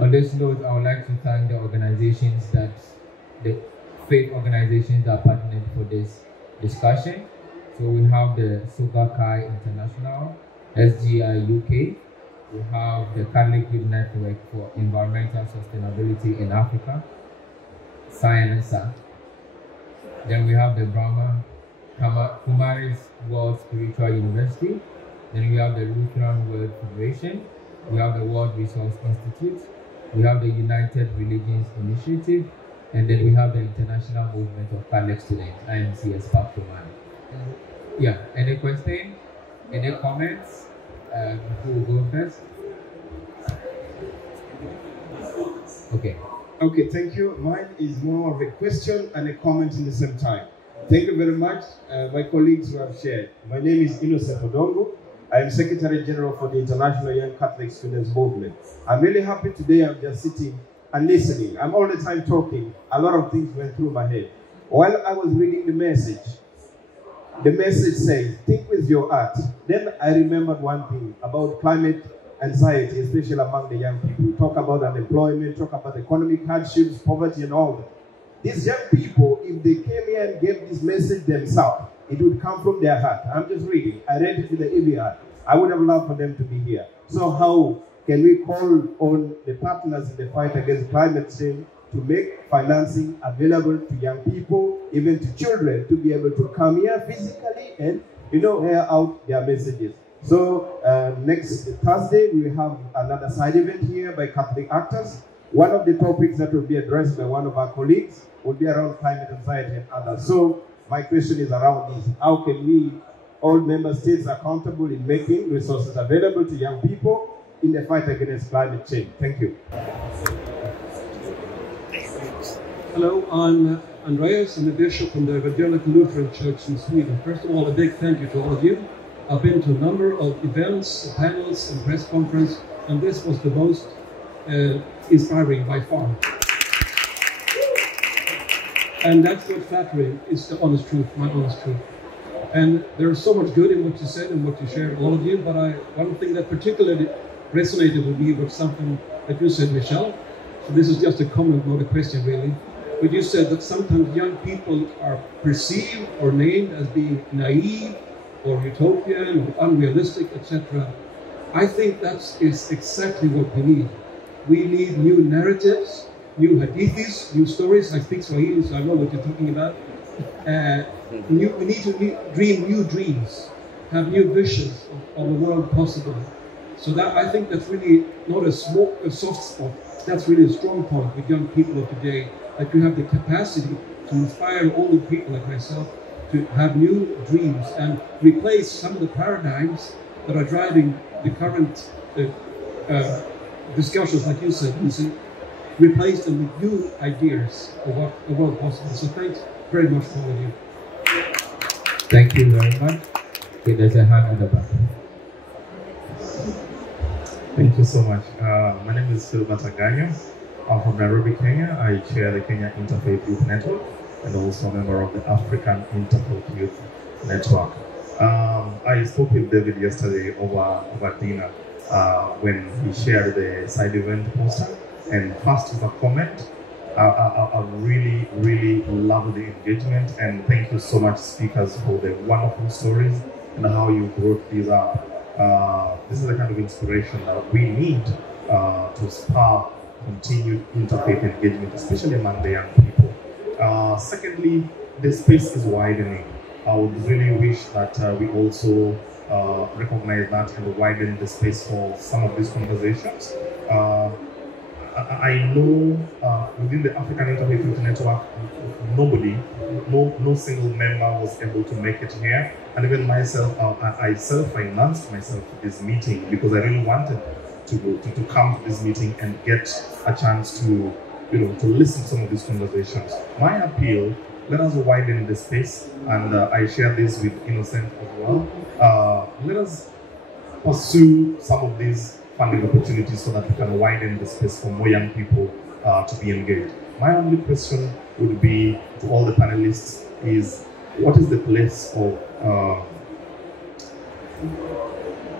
On this note, I would like to thank the organizations the faith organizations that partnered for this discussion. So we have the Gakkai International, SGI UK, we have the Carrick Network for Environmental Sustainability in Africa, CYNESA. Then we have the Brahma, Kumaris World Spiritual University. Then we have the Lutheran World Federation. We have the World Resource Institute. We have the United Religions Initiative. And then we have the International Movement of Carrick Students, IMCS Romana. Yeah, any question? Any comments? Who will go first? Okay. Okay, thank you. Mine is more of a question and a comment in the same time. Thank you very much, my colleagues who have shared. My name is Innocent Odongo. I am Secretary General for the International Young Catholic Students Movement. I'm really happy today. I'm just sitting and listening. I'm all the time talking. A lot of things went through my head. While I was reading the message says, think with your heart. Then I remembered one thing about climate anxiety, especially among the young people. Talk about unemployment, talk about economic hardships, poverty and all that. These young people, if they came here and gave this message themselves, it would come from their heart. I'm just reading. I read it with the heavy heart. I would have loved for them to be here. So how can we call on the partners in the fight against climate change to make financing available to young people, even to children, to be able to come here physically and, hear out their messages? So next Thursday, we will have another side event here by Catholic actors. One of the topics that will be addressed by one of our colleagues will be around climate anxiety and others. So my question is around this. How can we, all member states, accountable in making resources available to young people in the fight against climate change? Thank you. Hello, I'm Andreas. I'm the bishop from the Evangelical Lutheran Church in Sweden. First of all, a big thank you to all of you. I've been to a number of events, panels, and press conferences, and this was the most inspiring by far. And that's not flattering, it's the honest truth, my honest truth. And there's so much good in what you said and what you shared, all of you, but one thing that particularly resonated with me was something that you said, Michelle. So this is just a comment, not a question really. But you said that sometimes young people are perceived or named as being naive or utopian or unrealistic, etc. I think that is exactly what we need. We need new narratives, new hadithis, new stories. I speak Swahili, so I know what you're talking about. We need to dream new dreams, have new visions of the world possible. So that, I think that's really not a soft spot. That's really a strong point with young people of today, that you have the capacity to inspire older people like myself to have new dreams and replace some of the paradigms that are driving the current discussions, like you said, replace them with new ideas of what the world possible. So thanks very much for all of you. Thank you very much. Okay, there's a hand at the back. Thank you so much. My name is Silva Tanganyo. I'm from Nairobi, Kenya. I chair the Kenya Interfaith Youth Network and also a member of the African Interfaith Youth Network. I spoke with David yesterday over dinner when he shared the side event poster. And first is a comment. I really, really love the engagement, and thank you so much, speakers, for the wonderful stories and how you brought these up. This is the kind of inspiration that we need to spur continued interfaith engagement, especially among the young people. Secondly, the space is widening. I would really wish that we also recognize that and widen the space for some of these conversations. I know within the African Interfaith Youth Network, no single member was able to make it here. And even myself, I self-financed myself for this meeting because I really wanted to come to this meeting and get a chance to, to listen to some of these conversations. My appeal, let us widen the space, and I share this with Innocent as well. Let us pursue some of these funding opportunities so that we can widen the space for more young people to be engaged. My only question would be to all the panelists is, what is the place of,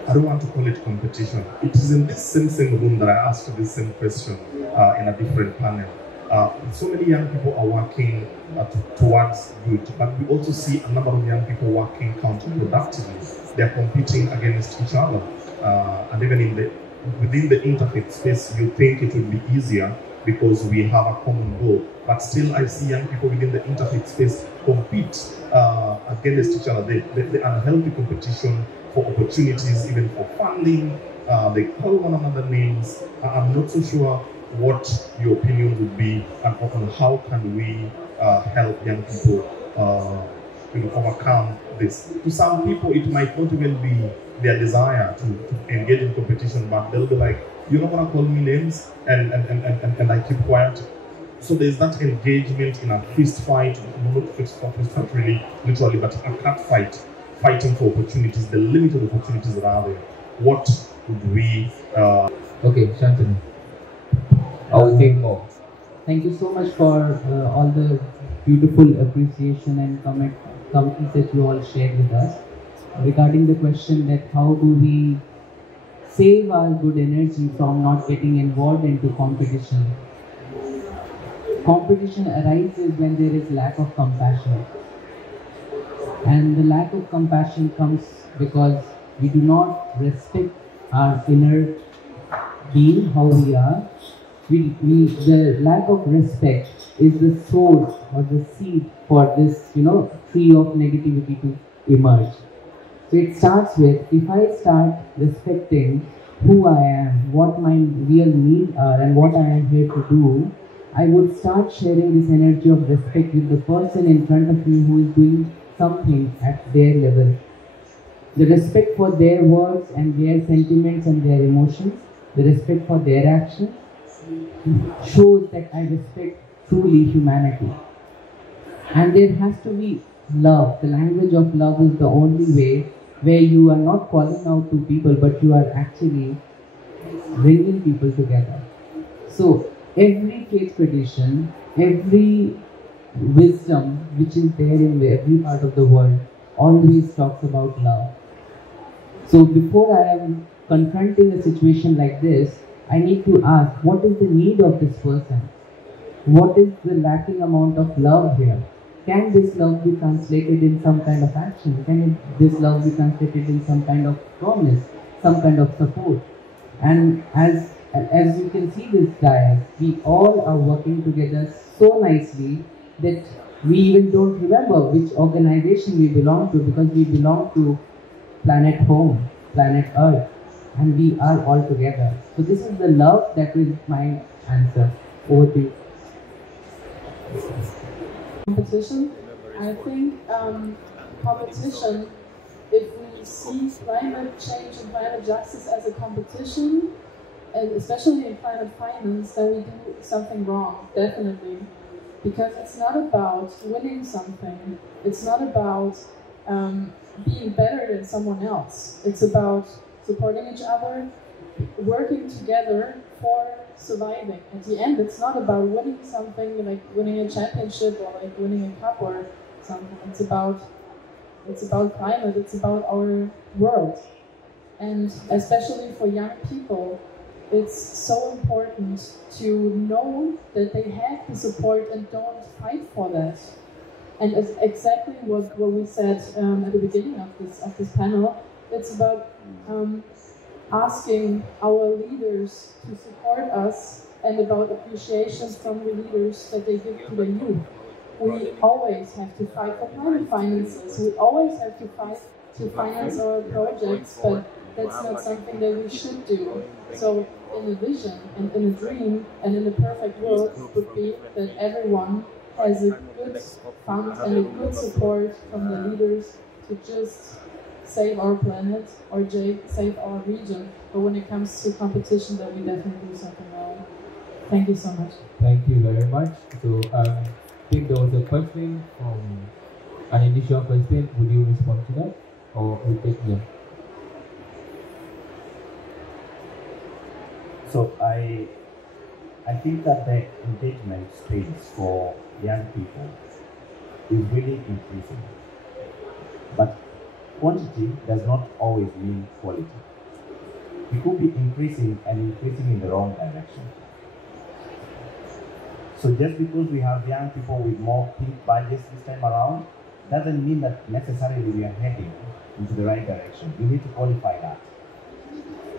I don't want to call it competition. It is in this same room that I asked this same question in a different panel. So many young people are working towards good, but we also see a number of young people working counterproductively. They are competing against each other. And even within the interfaith space, you think it would be easier because we have a common goal. But still, I see young people within the interfaith space compete against each other. The unhealthy competition for opportunities, even for funding. They call one another names. I'm not so sure what your opinion would be on how can we help young people overcome this. To some people, it might not even be their desire to engage in competition, but they'll be like, you don't want to call me names, and I keep quiet. So there's that engagement in a fist fight, not fist fight really, literally, but a cat fight, fighting for opportunities, the limited opportunities that are there. What would we... Okay, Shantanu. I will take more. Thank you so much for all the beautiful appreciation and comments that you all shared with us. Regarding the question that how do we save our good energy from not getting involved into competition. Competition arises when there is lack of compassion. And the lack of compassion comes because we do not respect our inner being, how we are. The lack of respect is the source or the seed for this, tree of negativity to emerge. So it starts with, if I start respecting who I am, what my real needs are, and what I am here to do, I would start sharing this energy of respect with the person in front of me who is doing something at their level. The respect for their words and their sentiments and their emotions, the respect for their actions, shows that I respect truly humanity. And there has to be love. The language of love is the only way where you are not calling out to people, but you are actually bringing people together. So every faith tradition, every wisdom which is there in every part of the world always talks about love. So before I am confronting a situation like this, I need to ask, what is the need of this person? What is the lacking amount of love here? Can this love be translated in some kind of action? Can this love be translated in some kind of promise, some kind of support? And as you can see this guys, we all are working together so nicely that we even don't remember which organization we belong to, because we belong to planet home, planet Earth, and we are all together. So this is the love that is my answer. Over to you. Competition. I think competition, if we see climate change and climate justice as a competition, and especially in climate finance, then we do something wrong, definitely. Because it's not about winning something. It's not about being better than someone else. It's about supporting each other, working together for surviving. At the end, it's not about winning something, like winning a championship or like winning a cup or something. It's about climate, it's about our world. And especially for young people, it's so important to know that they have the support and don't fight for that. And it's exactly what we said at the beginning of this panel. It's about asking our leaders to support us and about appreciation from the leaders that they give to the youth. We always have to fight for private finances. We always have to fight to finance our projects, but that's not something that we should do. So in a vision and in a dream and in a perfect world would be that everyone has a good fund and a good support from the leaders to just save our planet or save our region. But when it comes to competition, then we definitely do something wrong. Thank you so much. Thank you very much. So I think there was a question from an initial question. Would you respond to that? Or would take them? So I think that the engagement space for young people is really increasing. But quantity does not always mean quality. It could be increasing and increasing in the wrong direction. So just because we have young people with more big budgets this time around, doesn't mean that necessarily we are heading into the right direction. We need to qualify that.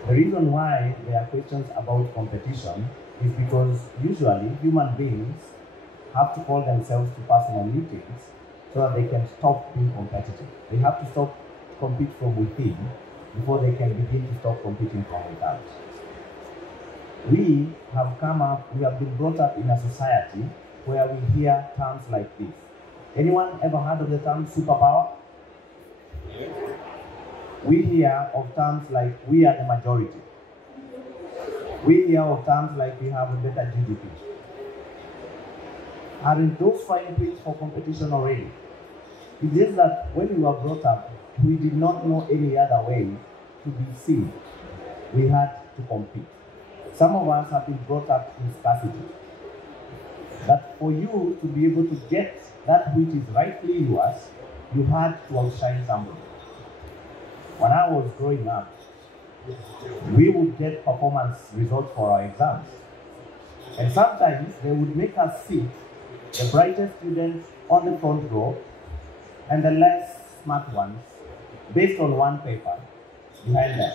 The reason why there are questions about competition is because usually human beings have to call themselves to personal meetings so that they can stop being competitive. They have to stop compete from within before they can begin to stop competing from without. We have been brought up in a society where we hear terms like this. Anyone ever heard of the term superpower? We hear of terms like we are the majority. We hear of terms like we have a better GDP. Aren't those fine things for competition already? It's just that when we were brought up, we did not know any other way to be seen. We had to compete. Some of us have been brought up in scarcity. That for you to be able to get that which is rightfully yours, you had to outshine somebody. When I was growing up, we would get performance results for our exams. And sometimes they would make us sit the brightest students on the front row and the less smart ones based on one paper behind them.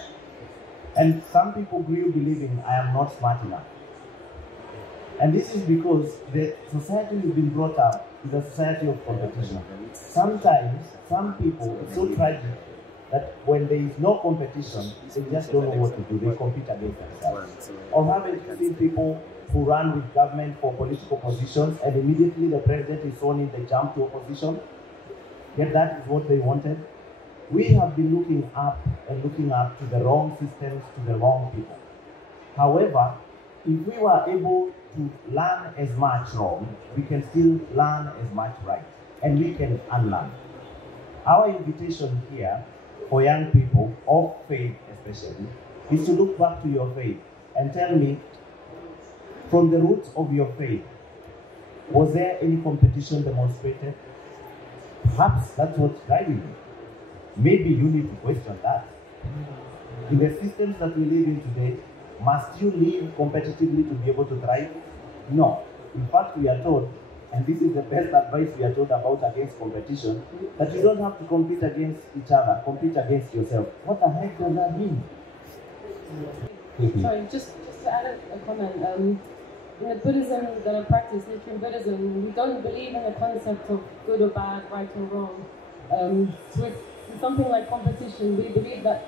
And some people grew believing I am not smart enough. And this is because the society we've been brought up is a society of competition. Sometimes, some people, it's so tragic that when there is no competition, they just don't know what to do. They compete against themselves. Or haven't you seen people who run with government for political positions and immediately the president is sworn in, they jump to opposition? Yet that is what they wanted. We have been looking up to the wrong systems, to the wrong people. However, if we were able to learn as much wrong, we can still learn as much right, and we can unlearn. Our invitation here for young people, of faith especially, is to look back to your faith and tell me, from the roots of your faith, was there any competition demonstrated? Perhaps that's what's driving you. Maybe you need to question that. In the systems that we live in today, must you live competitively to be able to thrive? No. In fact, we are told, and this is the best advice we are told about against competition, that you don't have to compete against each other, compete against yourself. What the heck does that mean? Sorry, just to add a comment. In the Buddhism that I practice, Nichiren Buddhism, we don't believe in the concept of good or bad, right or wrong. With something like competition, we believe that,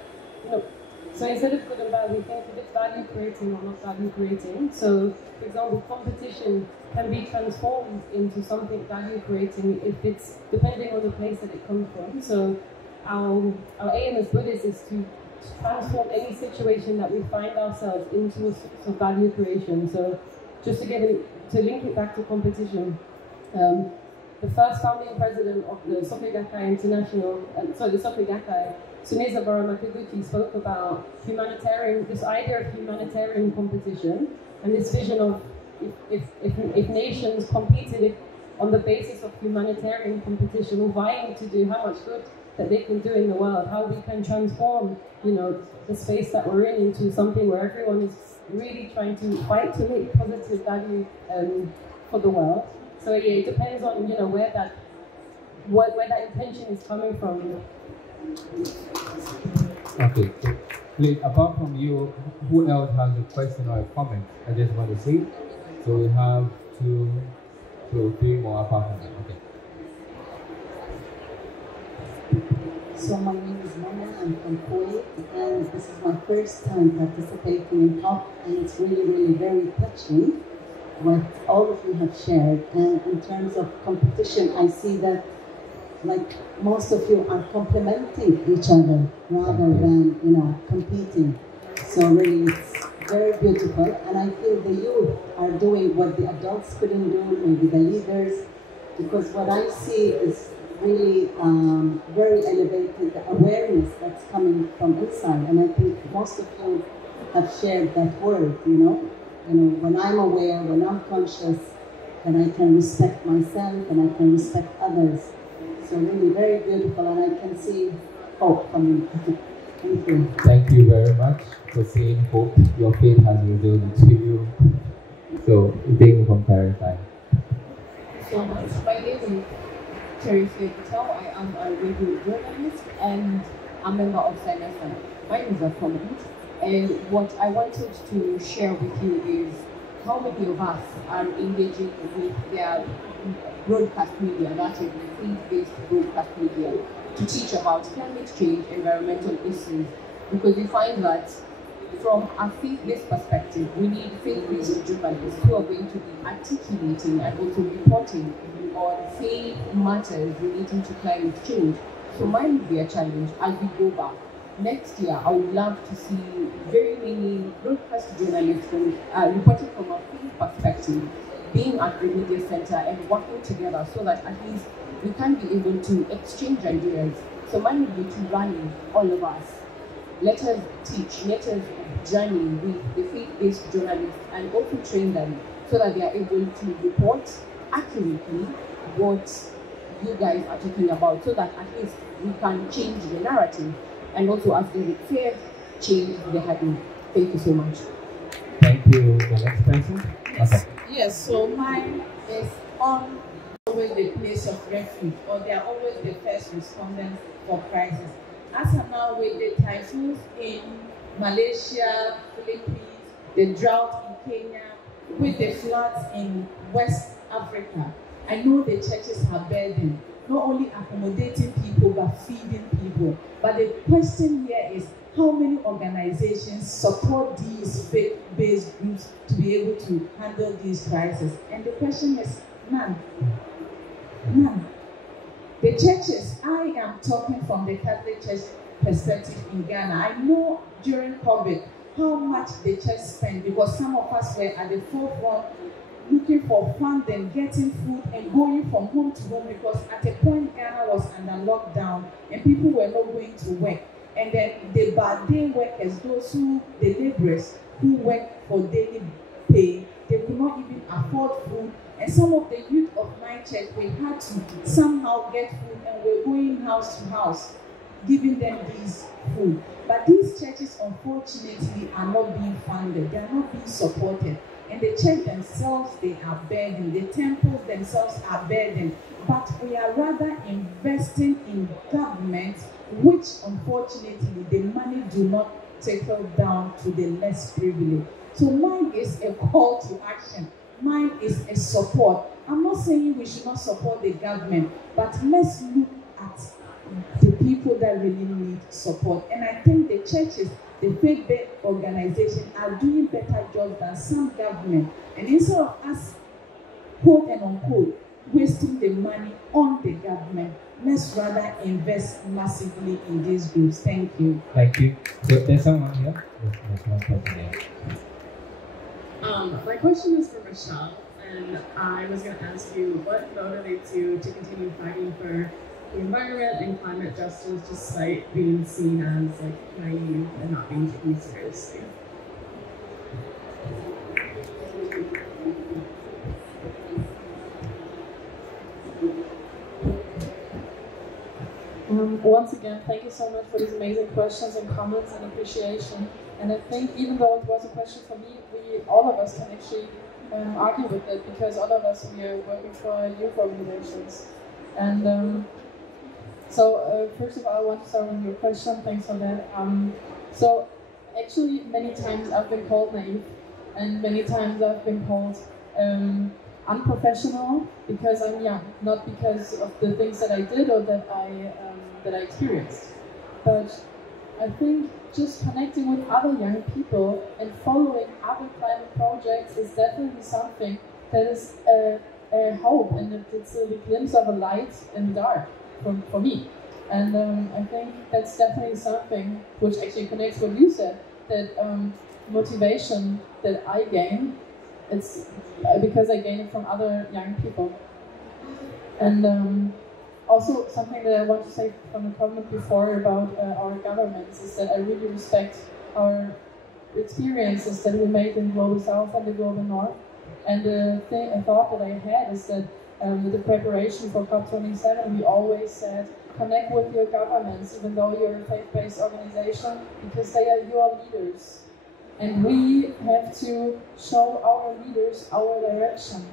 so instead of good and bad, we think if it's value creating or not value creating. So, for example, competition can be transformed into something value creating if it's depending on the place that it comes from. So, our aim as Buddhists is to transform any situation that we find ourselves into a sort of value creation. So, just to link it back to competition, the first founding president of the Soka Gakkai International, the Soka Gakkai, CYNESA spoke about this idea of humanitarian competition and this vision of if nations competed on the basis of humanitarian competition, vying to do how much good that they can do in the world, how we can transform, the space that we're in into something where everyone is really trying to fight to make positive value for the world. So yeah, it depends on where that intention is coming from. Okay. Please, apart from you, who else has a question or a comment? I just want to see. So we have 2, 3 more apart from that. Okay. So my name is Munene, I'm from Kuwait, and this is my first time participating in COP, and it's really, really very touching what all of you have shared. And in terms of competition, I see that like most of you are complementing each other rather than competing. So really, it's very beautiful, and I feel the youth are doing what the adults couldn't do, maybe the leaders, because what I see is really very elevated, the awareness that's coming from inside, and I think most of you have shared that word. When I'm aware, when I'm conscious, then I can respect myself and I can respect others. So really very beautiful, and I can see hope coming. Thank you. Thank you very much for seeing hope. Your faith has revealed it to you. So, Dave from Carrick. So much. My name is Patel. I am a radio journalist and a member of CYNESA. Mine is a comment. And what I wanted to share with you is how many of us are engaging with their broadcast media, that is faith-based broadcast media, to teach about climate change, environmental issues, because we find that from a faith-based perspective, we need faith-based journalists who are going to be articulating and also reporting on faith matters relating to climate change. So mine would be a challenge as we go back. Next year, I would love to see very many broadcast journalists reporting from a faith perspective, being at the media center and working together so that at least we can be able to exchange ideas. So mine would be to rally all of us. Let us teach, let us journey with the faith-based journalists and also train them so that they are able to report accurately what you guys are talking about, so that at least we can change the narrative and also, as David said, change the habit. Thank you so much. Thank you. The next person? Okay. Yes, so mine is on always the place of refuge, or they are always the first respondents for crisis. As of now, with the typhoons in Malaysia, Philippines, the drought in Kenya, with the floods in West Africa, I know the churches have burdened, not only accommodating people, but feeding people. But the question here is, how many organizations support these faith-based groups to be able to handle these crises? And the question is, none. None. The churches, I am talking from the Catholic Church perspective in Ghana. I know during COVID how much the church spent, because some of us were at the forefront looking for funding, getting food, and going from home to home, because at a point Ghana was under lockdown and people were not going to work. And then the bad day workers, the laborers who work for daily pay, they could not even afford food. And some of the youth of my church, we had to somehow get food, and we're going house to house, giving them these food. But these churches, unfortunately, are not being funded. They are not being supported. And the church themselves, they are burdened. The temples themselves are burdened. But we are rather investing in government, which unfortunately the money do not trickle down to the less privileged. So mine is a call to action. Mine is a support. I'm not saying we should not support the government, but let's look at the people that really need support. And I think the churches, the faith-based organizations are doing better jobs than some government. And instead of us, quote and unquote, wasting the money on the government, let's rather invest massively in these groups. Thank you. Thank you. So there's someone here. There's one person here. My question is for Michelle, and I was going to ask you what motivates you to continue fighting for the environment and climate justice despite being seen as like naive and not being taken seriously. Once again, thank you so much for these amazing questions and comments and appreciation. And I think even though it was a question for me, all of us can actually argue with it, because all of us, we are working for youth organizations. And so first of all, I want to start with your question. Thanks for that. So actually, many times I've been called naive, and many times I've been called unprofessional because I'm young, not because of the things that I did or that I experienced. But I think just connecting with other young people and following other climate projects is definitely something that is a hope, and it's a glimpse of a light in the dark for me. And I think that's definitely something which actually connects what you said, that motivation that I gain, it's because I gain it from other young people. And also something that I want to say from the comment before about our governments is that I really respect our experiences that we made in Global South and the Global North. And the thought that I had is that with the preparation for COP27, we always said, connect with your governments, even though you're a faith-based organization, because they are your leaders. And we have to show our leaders our direction.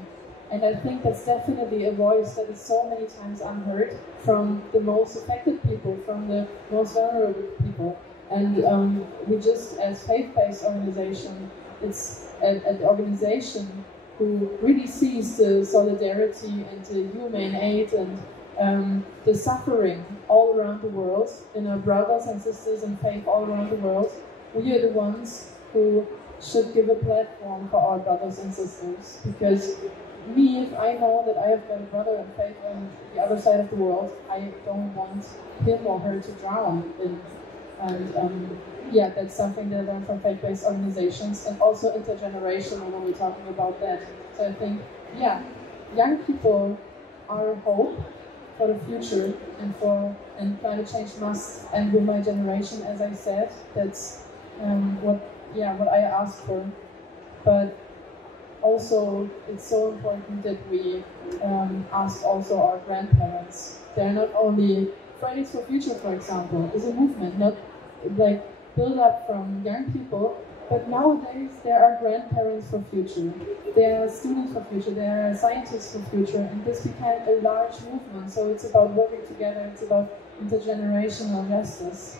And I think that's definitely a voice that is so many times unheard from the most affected people, from the most vulnerable people. And we just, as faith-based organization, it's an organization who really sees the solidarity and the humane aid and the suffering all around the world, in our brothers and sisters in faith all around the world. We are the ones who should give a platform for our brothers and sisters, because me, if I know that I have got a brother in faith on the other side of the world, I don't want him or her to drown in. And yeah, that's something that I learned from faith-based organizations, and also intergenerational when we're talking about that. So I think, yeah, young people are hope for the future, and climate change must end with my generation, as I said. That's what I asked for. But also, it's so important that we ask also our grandparents. They're not only Fridays for Future, for example, is a movement, not like built up from young people, but nowadays there are grandparents for future, there are students for future, there are scientists for future, and this became a large movement. So it's about working together, it's about intergenerational justice,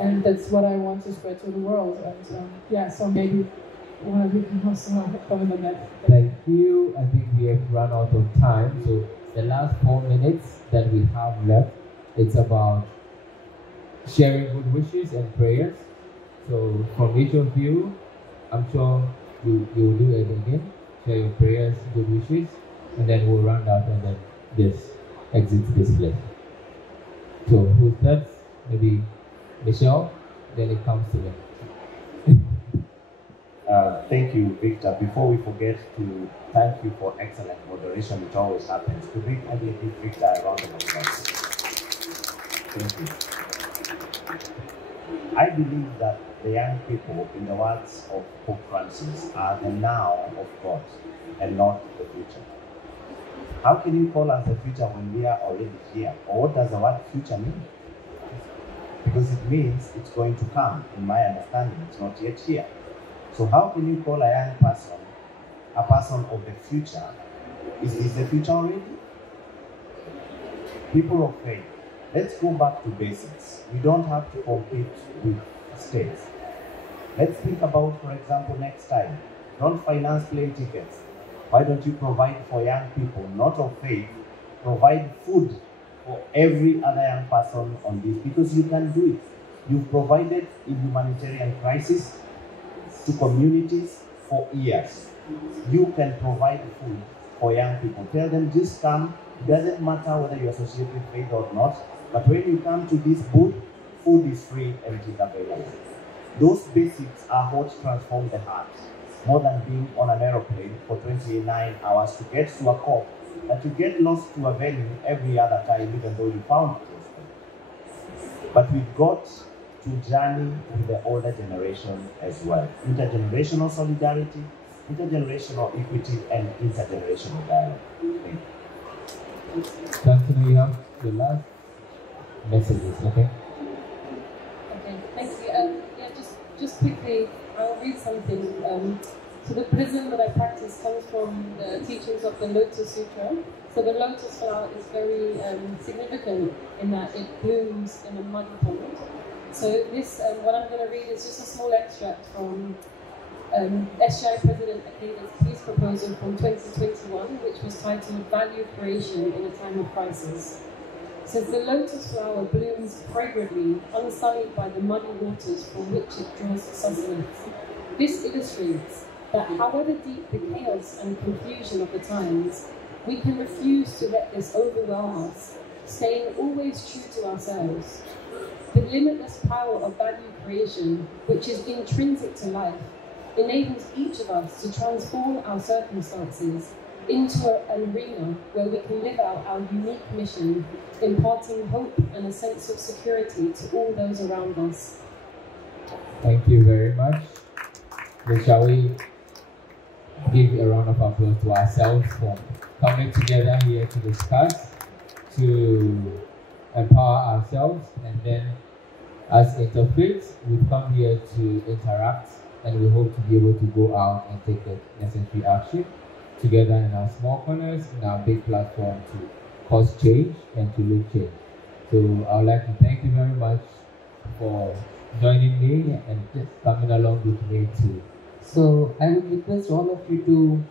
and that's what I want to spread to the world. And yeah, so maybe one of you can also comment on that. Thank you. I think we have run out of time, so the last 4 minutes that we have left, it's about sharing good wishes and prayers. So from each of you, I'm sure you will do it again. Share your prayers, good wishes, and then we'll round up, and then this exits this place. So who starts? Maybe Michelle, then it comes to me. Thank you, Victor. Before we forget to thank you for excellent moderation, which always happens. Could we kindly give Victor a round of applause? Thank you. I believe that the young people, in the words of Pope Francis, are the now of God and not the future. How can you call us the future when we are already here? Or what does the word future mean? Because it means it's going to come. In my understanding, it's not yet here. So how can you call a young person a person of the future? Is this the future already? People of faith, let's go back to basics. We don't have to compete with states. Let's think about, for example, next time, don't finance plane tickets. Why don't you provide for young people, not of faith, provide food for every other young person on this? Because you can do it. You've provided in humanitarian crisis to communities for years. You can provide food for young people. Tell them, just come. It doesn't matter whether you associate with faith or not, but when you come to this booth, food is free and it is available. Those basics are what transform the heart, more than being on an aeroplane for 29 hours to get to a COP, that you get lost to a venue every other time, even though you found it. But we've got to journey with the older generation as well. Intergenerational solidarity, intergenerational equity, and intergenerational dialogue. Thank you. Shantanu, you have the last messages, okay? Okay, thank you. Yeah, just just quickly, I'll read something. So the Buddhism that I practice comes from the teachings of the Lotus Sutra. So the lotus flower is very significant in that it blooms in a muddy pond. So this, what I'm going to read is just a small extract from SGI President Akeda's peace proposal from 2021, which was titled Value Creation in a Time of Crisis. It says, the lotus flower blooms fragrantly, unsullied by the muddy waters from which it draws sustenance. This illustrates that however deep the chaos and confusion of the times, we can refuse to let this overwhelm us, staying always true to ourselves. The limitless power of value creation, which is intrinsic to life, enables each of us to transform our circumstances into an arena where we can live out our unique mission, imparting hope and a sense of security to all those around us. Thank you very much. So shall we give a round of applause to ourselves for coming together here to discuss, to empower ourselves, and then as Interfaith, we've come here to interact, and we hope to be able to go out and take the necessary action together in our small corners, in our big platform to cause change and to lead change. So I would like to thank you very much for joining me and just coming along with me too. So I would request all of you to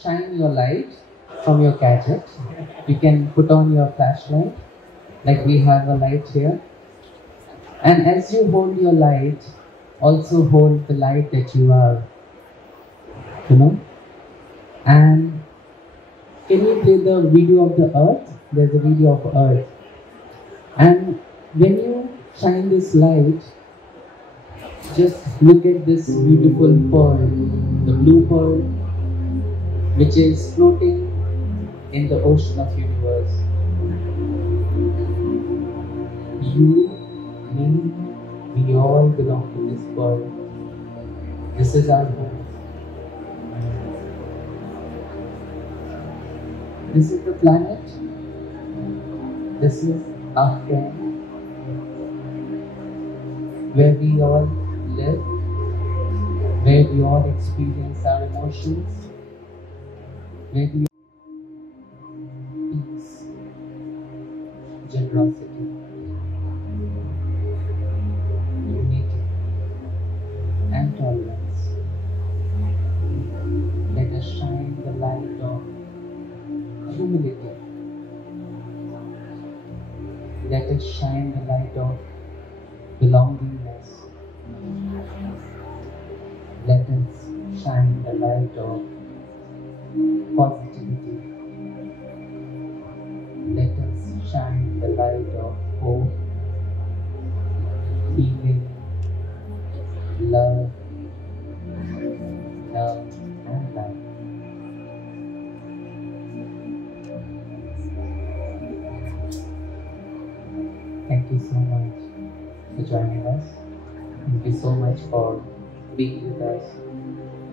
shine your light from your gadget. You can put on your flashlight, like we have a light here. And as you hold your light, also hold the light that you are, And can you play the video of the earth? There's a video of earth. And when you shine this light, just look at this beautiful pearl, the blue pearl, which is floating in the ocean of universe. You, me, we all belong to this pearl. This is our home. This is the planet. This is our friend, where we all live, where we all experience our emotions, where we peace, generosity, unity, and tolerance. Let us shine the light of humility. Let us shine the light of belongingness. Let us shine the light of positivity. Let us shine the light of hope, healing, love, and life. Thank you so much for joining us. Thank you so much for being with us.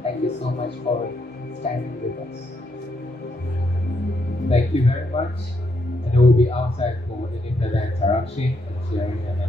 Thank you so much for standing with us. Thank you very much. And we will be outside for any further interaction and sharing and